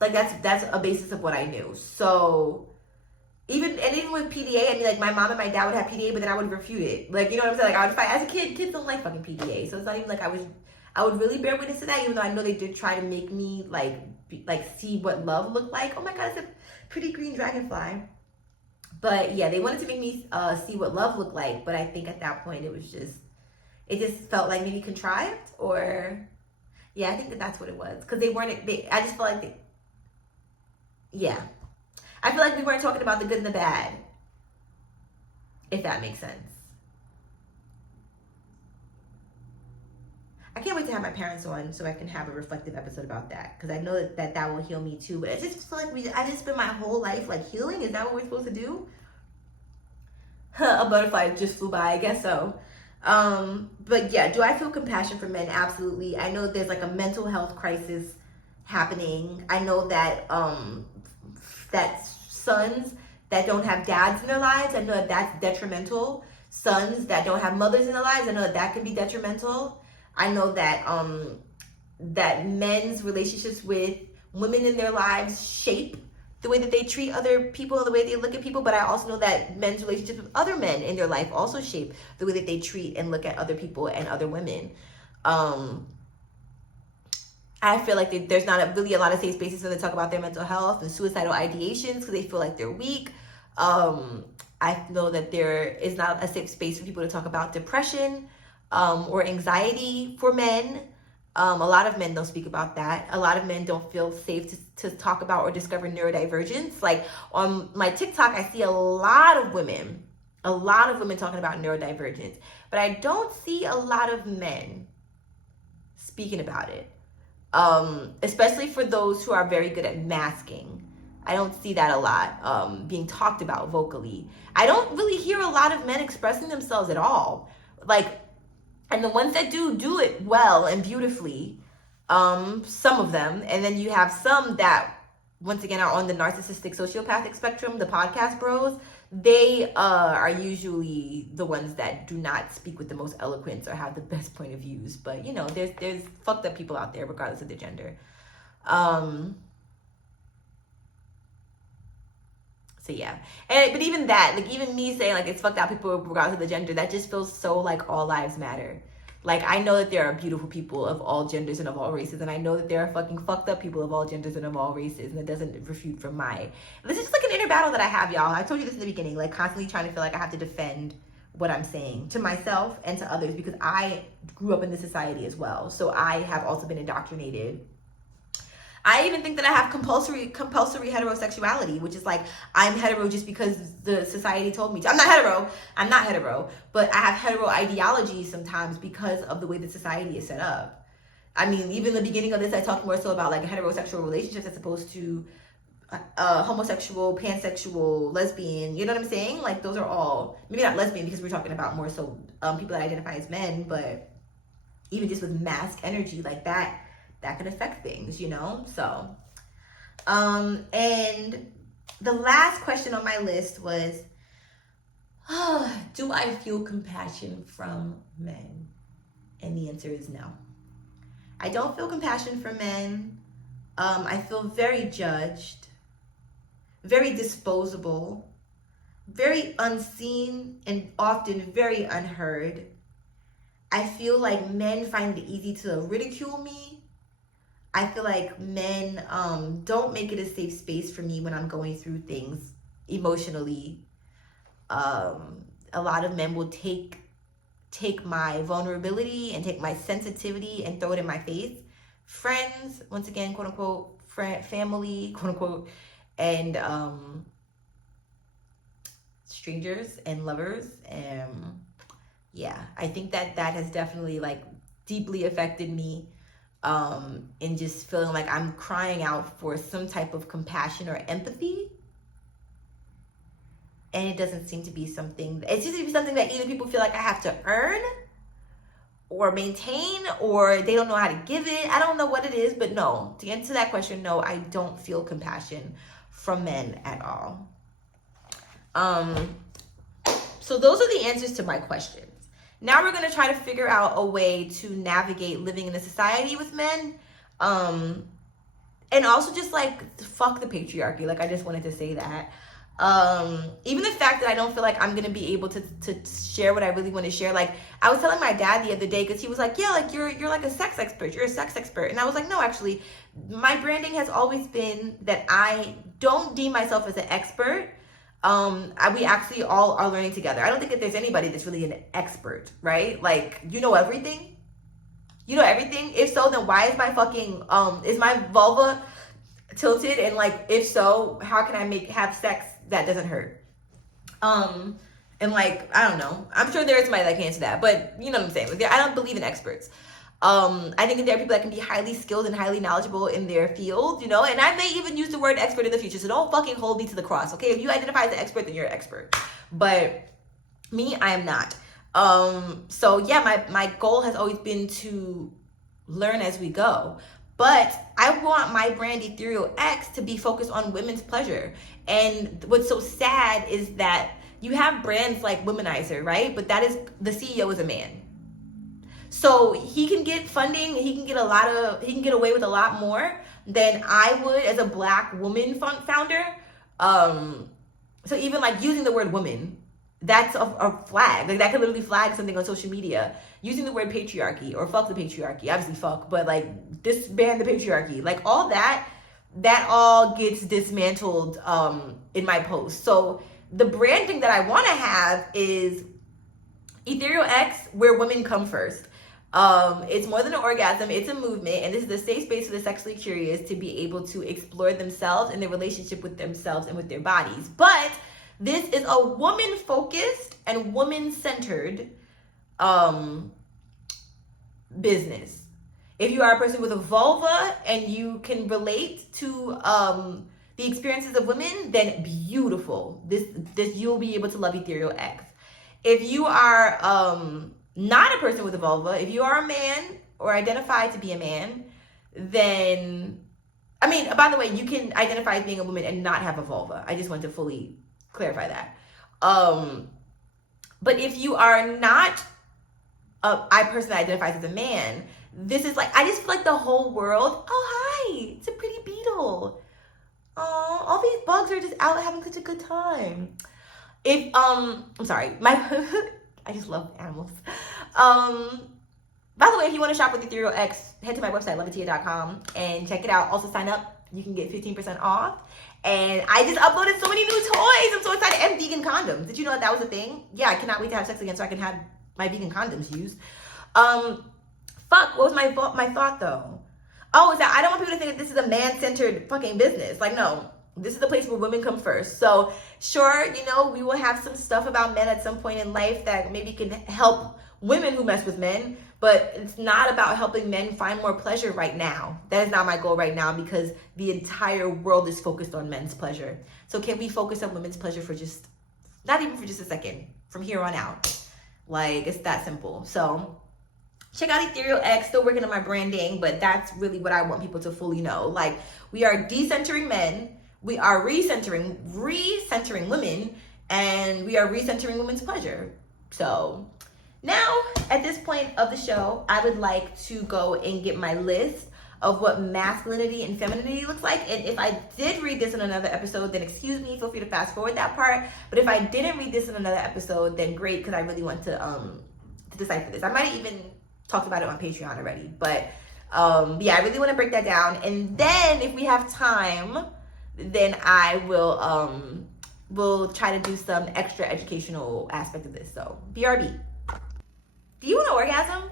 like, that's a basis of what I knew. So, even with PDA, I mean, like, my mom and my dad would have PDA, but then I would refute it. Like, you know what I'm saying? Like, I would fight. As a kid, kids don't like fucking PDA. So it's not even like I would really bear witness to that, even though I know they did try to make me, see what love looked like. Oh my God, it's a pretty green dragonfly. But yeah, they wanted to make me see what love looked like. But I think at that point, it just felt like maybe contrived, or yeah, I think that's what it was. Because I just felt like I feel like we weren't talking about the good and the bad, if that makes sense. I can't wait to have my parents on so I can have a reflective episode about that, because I know that will heal me too. But I just feel like I just spent my whole life like healing. Is that what we're supposed to do? A butterfly just flew by. I guess so. But yeah, do I feel compassion for men? Absolutely. I know there's like a mental health crisis happening. I know that that sons that don't have dads in their lives, I know that's detrimental. Sons that don't have mothers in their lives, I know that can be detrimental. I know that that men's relationships with women in their lives shape the way that they treat other people and the way they look at people. But I also know that men's relationships with other men in their life also shape the way that they treat and look at other people and other women. I feel like there's not really a lot of safe spaces for them to talk about their mental health and suicidal ideations because they feel like they're weak. I know that there is not a safe space for people to talk about depression or anxiety for men. A lot of men don't speak about that. A lot of men don't feel safe to talk about or discover neurodivergence. Like on my TikTok, I see a lot of women talking about neurodivergence, but I don't see a lot of men speaking about it. Especially for those who are very good at masking. I don't see that a lot being talked about vocally. I don't really hear a lot of men expressing themselves at all. And the ones that do it well and beautifully, some of them. And then you have some that, once again, are on the narcissistic sociopathic spectrum, the podcast bros. They are usually the ones that do not speak with the most eloquence or have the best point of views. But, there's fucked up people out there regardless of their gender. So yeah, but even me saying like it's fucked out people regardless of the gender, that just feels so like all lives matter. Like, I know that there are beautiful people of all genders and of all races, and I know that there are fucking fucked up people of all genders and of all races, and it doesn't refute from this is just like an inner battle that I have, y'all. I told you this in the beginning, like constantly trying to feel like I have to defend what I'm saying to myself and to others, because I grew up in this society as well. So I have also been indoctrinated. I even think that I have compulsory heterosexuality, which is like, I'm hetero just because the society told me to. I'm not hetero, but I have hetero ideology sometimes because of the way that society is set up. I mean, even the beginning of this, I talked more so about like heterosexual relationships as opposed to homosexual, pansexual, lesbian. You know what I'm saying? Like, those are all, maybe not lesbian because we're talking about more so people that identify as men, but even just with masc energy like that can affect things, you know? So, and the last question on my list was, do I feel compassion from men? And the answer is no. I don't feel compassion for men. I feel very judged, very disposable, very unseen, and often very unheard. I feel like men find it easy to ridicule me. I feel like men don't make it a safe space for me when I'm going through things emotionally. A lot of men will take my vulnerability and take my sensitivity and throw it in my face. Friends, once again, quote unquote, family, quote unquote, and strangers and lovers. Yeah, I think that has definitely like deeply affected me. And just feeling like I'm crying out for some type of compassion or empathy. And it doesn't seem to be something, it seems to be something that either people feel like I have to earn or maintain, or they don't know how to give it. I don't know what it is, but no, to answer that question, no, I don't feel compassion from men at all. So those are the answers to my questions. Now we're going to try to figure out a way to navigate living in a society with men. And also just like, fuck the patriarchy. Like, I just wanted to say that. Even the fact that I don't feel like I'm going to be able to share what I really want to share. Like, I was telling my dad the other day, because he was like, yeah, like you're like a sex expert. You're a sex expert. And I was like, no, actually, my branding has always been that I don't deem myself as an expert. We actually all are learning together. I don't think that there's anybody that's really an expert, right? Like, you know everything? You know everything? If so, then why is my fucking, is my vulva tilted? And like, if so, how can I have sex that doesn't hurt? And like, I don't know. I'm sure there is somebody that can answer that, but you know what I'm saying? I don't believe in experts. I think that there are people that can be highly skilled and highly knowledgeable in their field, you know, and I may even use the word expert in the future, so don't fucking hold me to the cross, okay? If you identify as an expert, then you're an expert, but me, I am not. So yeah, my goal has always been to learn as we go, but I want my brand Ethereal X to be focused on women's pleasure. And what's so sad is that you have brands like Womanizer, right? But that is, the CEO is a man. So he can get funding, he can get away with a lot more than I would as a Black woman founder. So even like using the word woman, that's a flag. Like, that could literally flag something on social media. Using the word patriarchy or fuck the patriarchy, obviously fuck, but like disband the patriarchy, like all that all gets dismantled in my post. So the branding that I want to have is Ethereal X, where women come first. It's more than an orgasm, it's a movement, and this is a safe space for the sexually curious to be able to explore themselves and their relationship with themselves and with their bodies. But this is a woman-focused and woman-centered business. If you are a person with a vulva and you can relate to the experiences of women, then beautiful. This you'll be able to love Ethereal X. If you are not a person with a vulva, if you are a man or identify to be a man, then, I mean, by the way, you can identify as being a woman and not have a vulva. I just want to fully clarify that. But if you are not I personally identify as a man, this is like, I just feel like the whole world, oh, hi, it's a pretty beetle. Oh, all these bugs are just out having such a good time. I'm sorry, I just love animals. By the way, if you want to shop with Ethereal X, head to my website, theloveatiya.com, and check it out. Also sign up. You can get 15% off. And I just uploaded so many new toys. I'm so excited. And vegan condoms. Did you know that was a thing? Yeah, I cannot wait to have sex again so I can have my vegan condoms used. Fuck, what was my thought though? Oh, is that I don't want people to think that this is a man-centered fucking business. Like, no. This is the place where women come first. So, sure, you know, we will have some stuff about men at some point in life that maybe can help women who mess with men, but it's not about helping men find more pleasure right now. That is not my goal right now because the entire world is focused on men's pleasure. So can we focus on women's pleasure for just, not even for just a second, from here on out? Like, it's that simple. So check out Ethereal X, still working on my branding, but that's really what I want people to fully know. Like, we are decentering men, we are recentering women, and we are recentering women's pleasure. So now, at this point of the show, I would like to go and get my list of what masculinity and femininity looks like. And if I did read this in another episode, then excuse me, feel free to fast forward that part. But if I didn't read this in another episode, then great, because I really want to decipher this. I might even talked about it on Patreon already. But yeah, I really want to break that down. And then if we have time, then I will try to do some extra educational aspect of this. So BRB. Do you want an orgasm?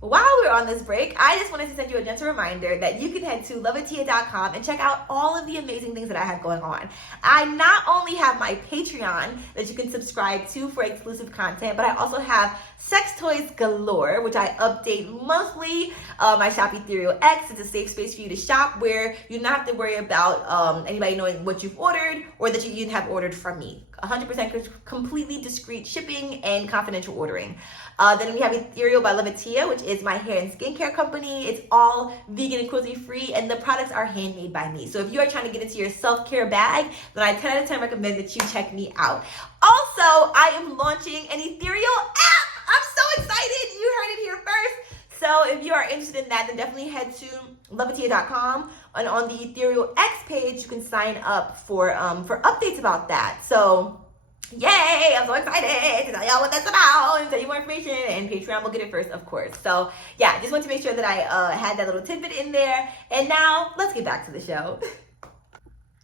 While we're on this break, I just wanted to send you a gentle reminder that you can head to theloveatiya.com and check out all of the amazing things that I have going on. I not only have my Patreon that you can subscribe to for exclusive content, but I also have sex toys galore, which I update monthly. My shop Ethereal X is a safe space for you to shop where you don't have to worry about anybody knowing what you've ordered or that you even have ordered from me. 100% completely discreet shipping and confidential ordering. Then we have Ethereal by Loveatiya, which is my hair and skincare company. It's all vegan and cruelty free, and the products are handmade by me. So if you are trying to get into your self-care bag, then I 10 out of 10 recommend that you check me out. Also, I am launching an Ethereal app. I'm so excited. You heard it here first. So if you are interested in that, then definitely head to loveatiya.com, and on the Ethereal X page, you can sign up for updates about that. So yay, I'm so excited to tell y'all what that's about and tell you more information, and Patreon will get it first, of course. So yeah, just want to make sure that I had that little tidbit in there. And now let's get back to the show.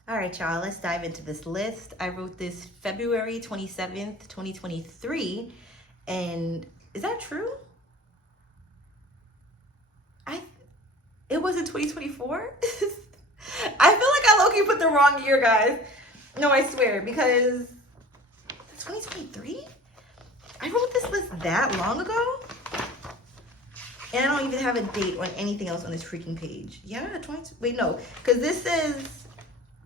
All right, y'all, let's dive into this list. I wrote this February 27th, 2023. And is that true? It wasn't 2024? I feel like I low-key put the wrong year, guys. No, I swear, because 2023? I wrote this list that long ago? And I don't even have a date on anything else on this freaking page. Yeah, wait, no, because this is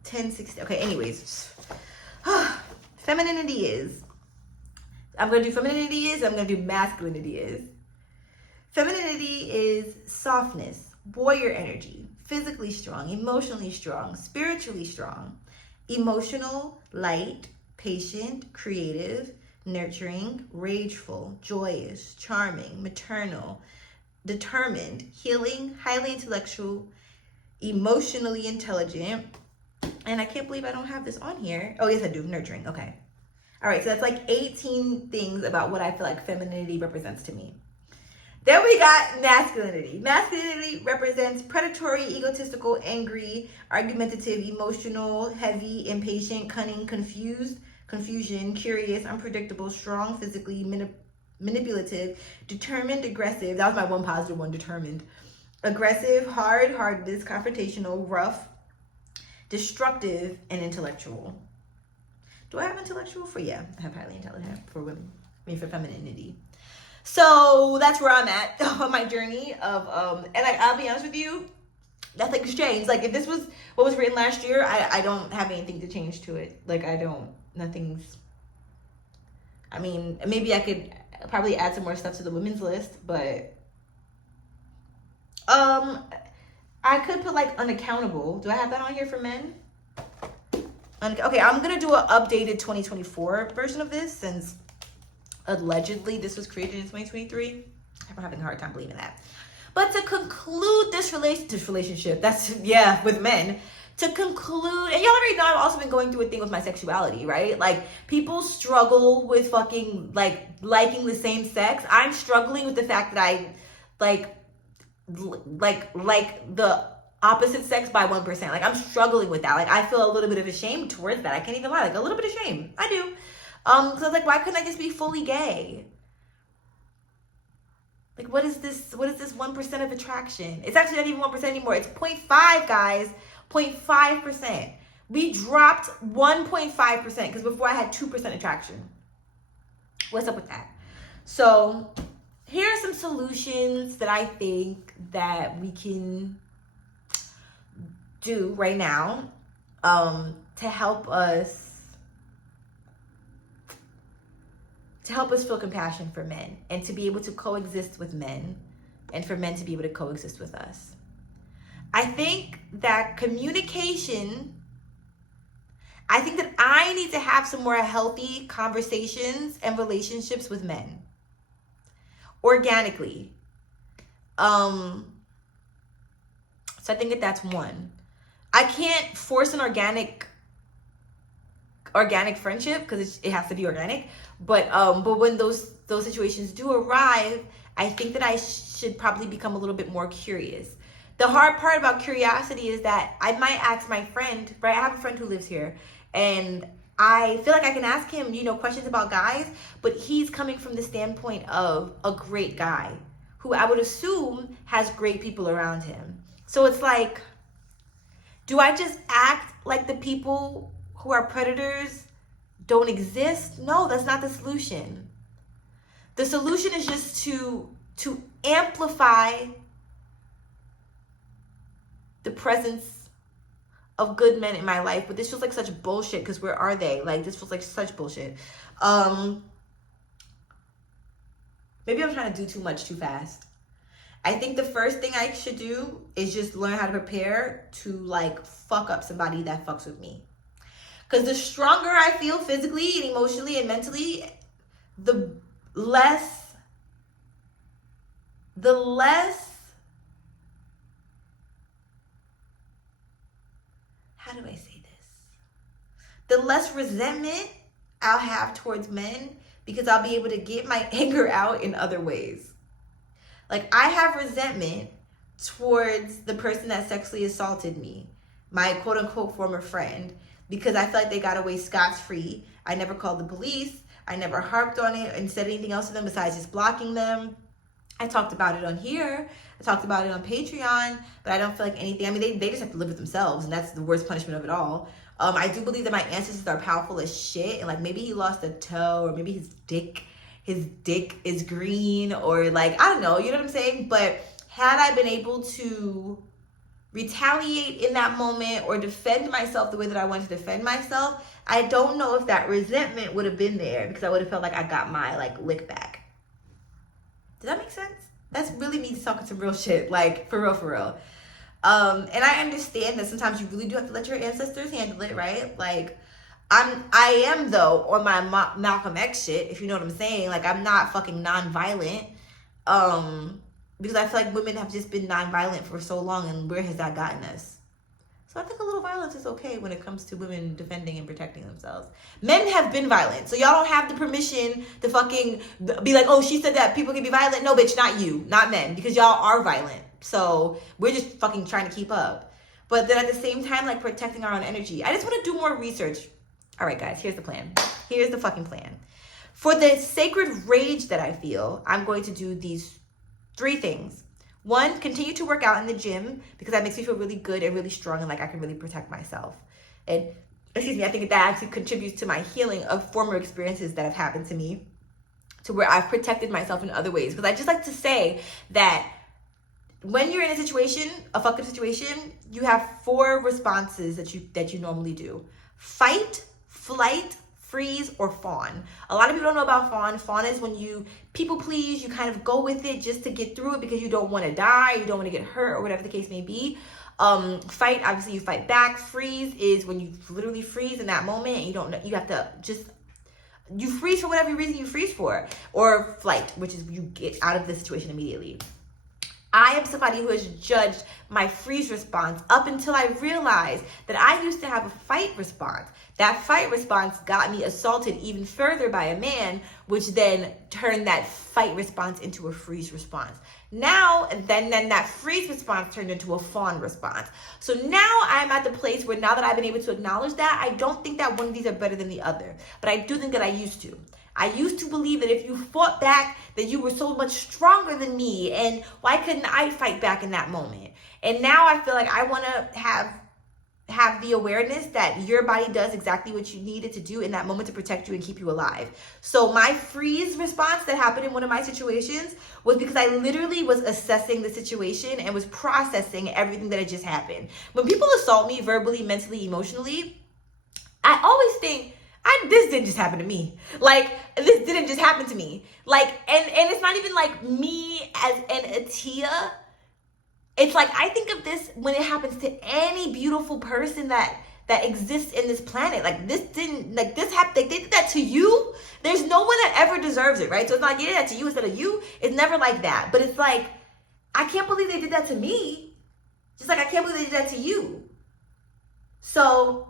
10/16. Okay, anyways. Femininity is. I'm going to do femininity is, I'm going to do masculinity is. Femininity is softness, warrior energy, physically strong, emotionally strong, spiritually strong, emotional, light, patient, creative, nurturing, rageful, joyous, charming, maternal, determined, healing, highly intellectual, emotionally intelligent. And I can't believe I don't have this on here. Oh, yes, I do. Nurturing. Okay. All right. So that's like 18 things about what I feel like femininity represents to me. Then we got masculinity. Masculinity represents predatory, egotistical, angry, argumentative, emotional, heavy, impatient, cunning, confusion, curious, unpredictable, strong, physically, manipulative, determined, aggressive. That was my one positive one, determined. Aggressive, hardness, confrontational, rough, destructive, and intellectual. Do I have intellectual? Yeah, I have highly intelligent for women. For femininity. So that's where I'm at on my journey of and I'll be honest with you, nothing's changed. Like, if this was what was written last year, I don't have anything to change to it. Like, nothing's, I mean, maybe I could probably add some more stuff to the women's list, but I could put like unaccountable. Do I have that on here for men? Okay, I'm gonna do an updated 2024 version of this, since allegedly this was created in 2023. I'm having a hard time believing that. But to conclude this relationship, that's, yeah, with men, to conclude, and y'all already know I've also been going through a thing with my sexuality, right? Like, people struggle with fucking, like, liking the same sex. I'm struggling with the fact that like the opposite sex by 1%. Like, I'm struggling with that. Like, I feel a little bit of a shame towards that. I can't even lie. Like, a little bit of shame. I do. Because I was like, why couldn't I just be fully gay? Like, what is this 1% of attraction? It's actually not even 1% anymore. It's 0.5, guys. 0.5%. We dropped 1.5% because before I had 2% attraction. What's up with that? So here are some solutions that I think that we can do right now to help us feel compassion for men and to be able to coexist with men and for men to be able to coexist with us. I think that communication, I think that I need to have some more healthy conversations and relationships with men organically. So I think that that's one. I can't force an organic friendship because it has to be organic. But when those situations do arrive, I think that I should probably become a little bit more curious. The hard part about curiosity is that I might ask my friend, right? I have a friend who lives here, and I feel like I can ask him, questions about guys, but he's coming from the standpoint of a great guy who I would assume has great people around him. So it's like, do I just act like the people who are predators don't exist? No, that's not the solution. The solution is just to amplify the presence of good men in my life. But this feels like such bullshit because where are they? Like, this feels like such bullshit. Maybe I'm trying to do too much too fast. I think the first thing I should do is just learn how to prepare to like fuck up somebody that fucks with me. Because the stronger I feel physically and emotionally and mentally, the less, how do I say this? The less resentment I'll have towards men because I'll be able to get my anger out in other ways. Like, I have resentment towards the person that sexually assaulted me, my quote unquote former friend, because I feel like they got away scot-free. I never called the police. I never harped on it and said anything else to them besides just blocking them. I talked about it on here. I talked about it on Patreon, but I don't feel like anything. I mean, they just have to live with themselves, and that's the worst punishment of it all. I do believe that my ancestors are powerful as shit, and like maybe he lost a toe, or maybe his dick is green, or like, I don't know, you know what I'm saying? But had I been able to retaliate in that moment or defend myself the way that I wanted to defend myself, I don't know if that resentment would have been there because I would have felt like I got my like lick back. Does that make sense? That's really me talking some real shit, like for real. And I understand that sometimes you really do have to let your ancestors handle it, right? Like, I am though on my Malcolm X shit, if you know what I'm saying. Like, I'm not fucking non-violent, because I feel like women have just been non-violent for so long, and where has that gotten us? So I think a little violence is okay when it comes to women defending and protecting themselves. Men have been violent, so y'all don't have the permission to fucking be like, oh, she said that people can be violent. No, bitch, not you, not men, because y'all are violent. So we're just fucking trying to keep up. But then at the same time, like, protecting our own energy. I just want to do more research. All right, guys, here's the plan. Here's the fucking plan. For the sacred rage that I feel, I'm going to do these 3 things. 1, continue to work out in the gym because that makes me feel really good and really strong and like I can really protect myself. And, I think that actually contributes to my healing of former experiences that have happened to me, to where I've protected myself in other ways. Because I just like to say that when you're in a situation, a fucking situation, you have 4 responses that you normally do. Fight, flight, freeze, or fawn. A lot of people don't know about fawn. Fawn is when you people please, you kind of go with it just to get through it because you don't want to die, you don't want to get hurt, or whatever the case may be. Fight, obviously you fight back. Freeze is when you literally freeze in that moment and you don't know, you have to just, you freeze for whatever reason you freeze for. Or flight, which is you get out of the situation immediately. I am somebody who has judged my freeze response up until I realized that I used to have a fight response. That fight response got me assaulted even further by a man, which then turned that fight response into a freeze response. Now, then that freeze response turned into a fawn response. So now I'm at the place where, now that I've been able to acknowledge that, I don't think that one of these are better than the other. But I do think that I used to. I used to believe that if you fought back, that you were so much stronger than me, and why couldn't I fight back in that moment? And now I feel like I want to have the awareness that your body does exactly what you need it to do in that moment to protect you and keep you alive. So my freeze response that happened in one of my situations was because I literally was assessing the situation and was processing everything that had just happened. When people assault me verbally, mentally, emotionally, I always think, this didn't just happen to me. Like, this didn't just happen to me. Like, and it's not even like me as an Atiya. It's like, I think of this when it happens to any beautiful person that exists in this planet. Like, this didn't, like, this happened, like, they did that to you. There's no one that ever deserves it, right? So it's not like, they did that to you instead of you. It's never like that. But it's like, I can't believe they did that to me. Just like, I can't believe they did that to you. So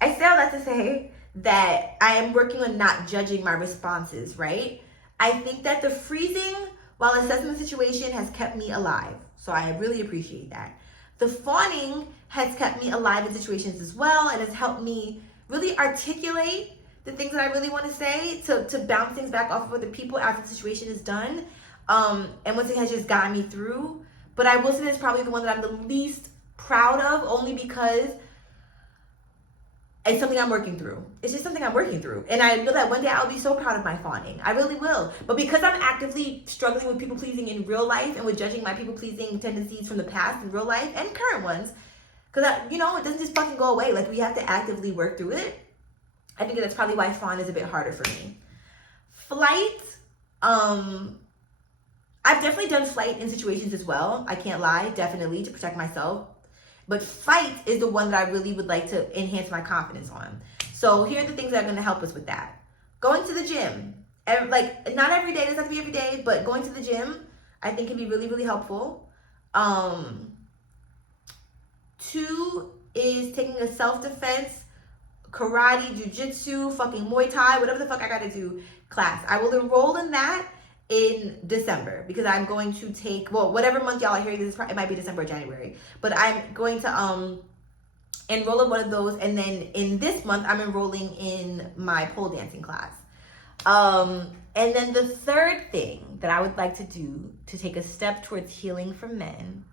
I say all that to say that I am working on not judging my responses, right? I think that the freezing while assessing the situation has kept me alive. So I really appreciate that. The fawning has kept me alive in situations as well, and has helped me really articulate the things that I really want to say, to bounce things back off of other people after the situation is done. And once it has just gotten me through. But I will say it's probably the one that I'm the least proud of, only because it's something I'm working through. It's just something I'm working through. And I know that one day I'll be so proud of my fawning. I really will. But because I'm actively struggling with people pleasing in real life and with judging my people pleasing tendencies from the past in real life and current ones, because, it doesn't just fucking go away. Like, we have to actively work through it. I think that's probably why fawn is a bit harder for me. Flight, I've definitely done flight in situations as well. I can't lie, definitely, to protect myself. But fight is the one that I really would like to enhance my confidence on. So here are the things that are going to help us with that. Going to the gym. Not every day, doesn't have to be every day, but going to the gym, I think, can be really, really helpful. 2 is taking a self-defense, karate, jujitsu, fucking Muay Thai, whatever the fuck I got to do, class. I will enroll in that in December, because I'm going to take, whatever month y'all are hearing this, it might be December or January, but I'm going to enroll in one of those, and then in this month I'm enrolling in my pole dancing class. And then the third thing that I would like to do to take a step towards healing for men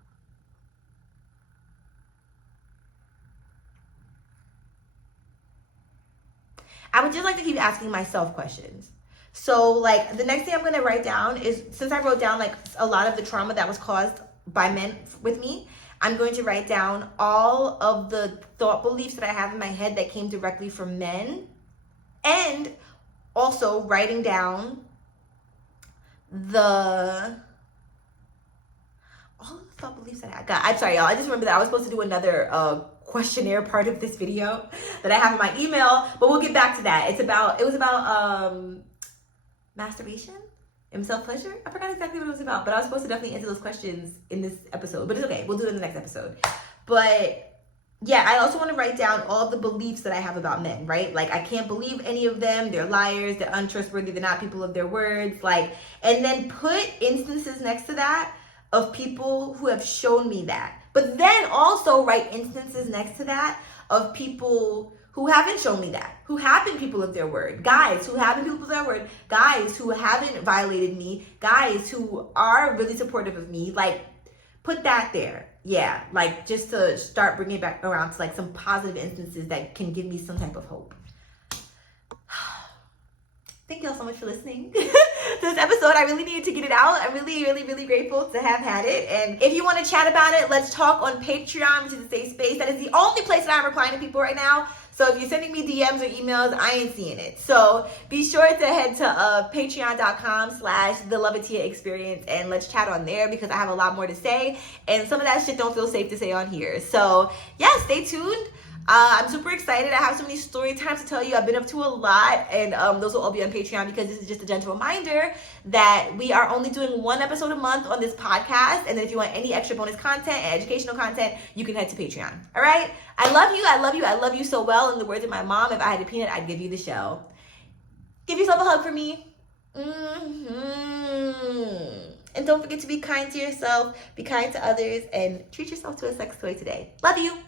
I would just like to keep asking myself questions. So, like, the next thing I'm going to write down is, since I wrote down, like, a lot of the trauma that was caused by men with me, I'm going to write down all of the thought beliefs that I have in my head that came directly from men, and also writing down all of the thought beliefs that I got. I'm sorry, y'all. I just remember that I was supposed to do another questionnaire part of this video that I have in my email, but we'll get back to that. It was about masturbation and self-pleasure. I forgot exactly what it was about, but I was supposed to definitely answer those questions in this episode, but it's okay. We'll do it in the next episode. But yeah, I also want to write down all of the beliefs that I have about men, right? Like, I can't believe any of them. They're liars. They're untrustworthy. They're not people of their words. Like, and then put instances next to that of people who have shown me that. But then also write instances next to that of people who haven't shown me that, who have been people of their word, guys who have been people of their word, guys who haven't violated me, guys who are really supportive of me. Like, put that there. Yeah, like, just to start bringing it back around to, like, some positive instances that can give me some type of hope. Thank y'all so much for listening to this episode. I really needed to get it out. I'm really, really, really grateful to have had it. And if you want to chat about it, let's talk on Patreon, which is a safe space. That is the only place that I'm replying to people right now. So if you're sending me DMs or emails, I ain't seeing it. So be sure to head to patreon.com/theloveatiyaexperience and let's chat on there, because I have a lot more to say. And some of that shit don't feel safe to say on here. So yeah, stay tuned. I'm super excited. I have so many story times to tell you. I've been up to a lot, and those will all be on Patreon because this is just a gentle reminder that we are only doing one episode a month on this podcast. And then if you want any extra bonus content and educational content, you can head to Patreon. All right? I love you. I love you. I love you so well. In the words of my mom, if I had a peanut, I'd give you the shell. Give yourself a hug for me. And don't forget to be kind to yourself, be kind to others, and treat yourself to a sex toy today. Love you.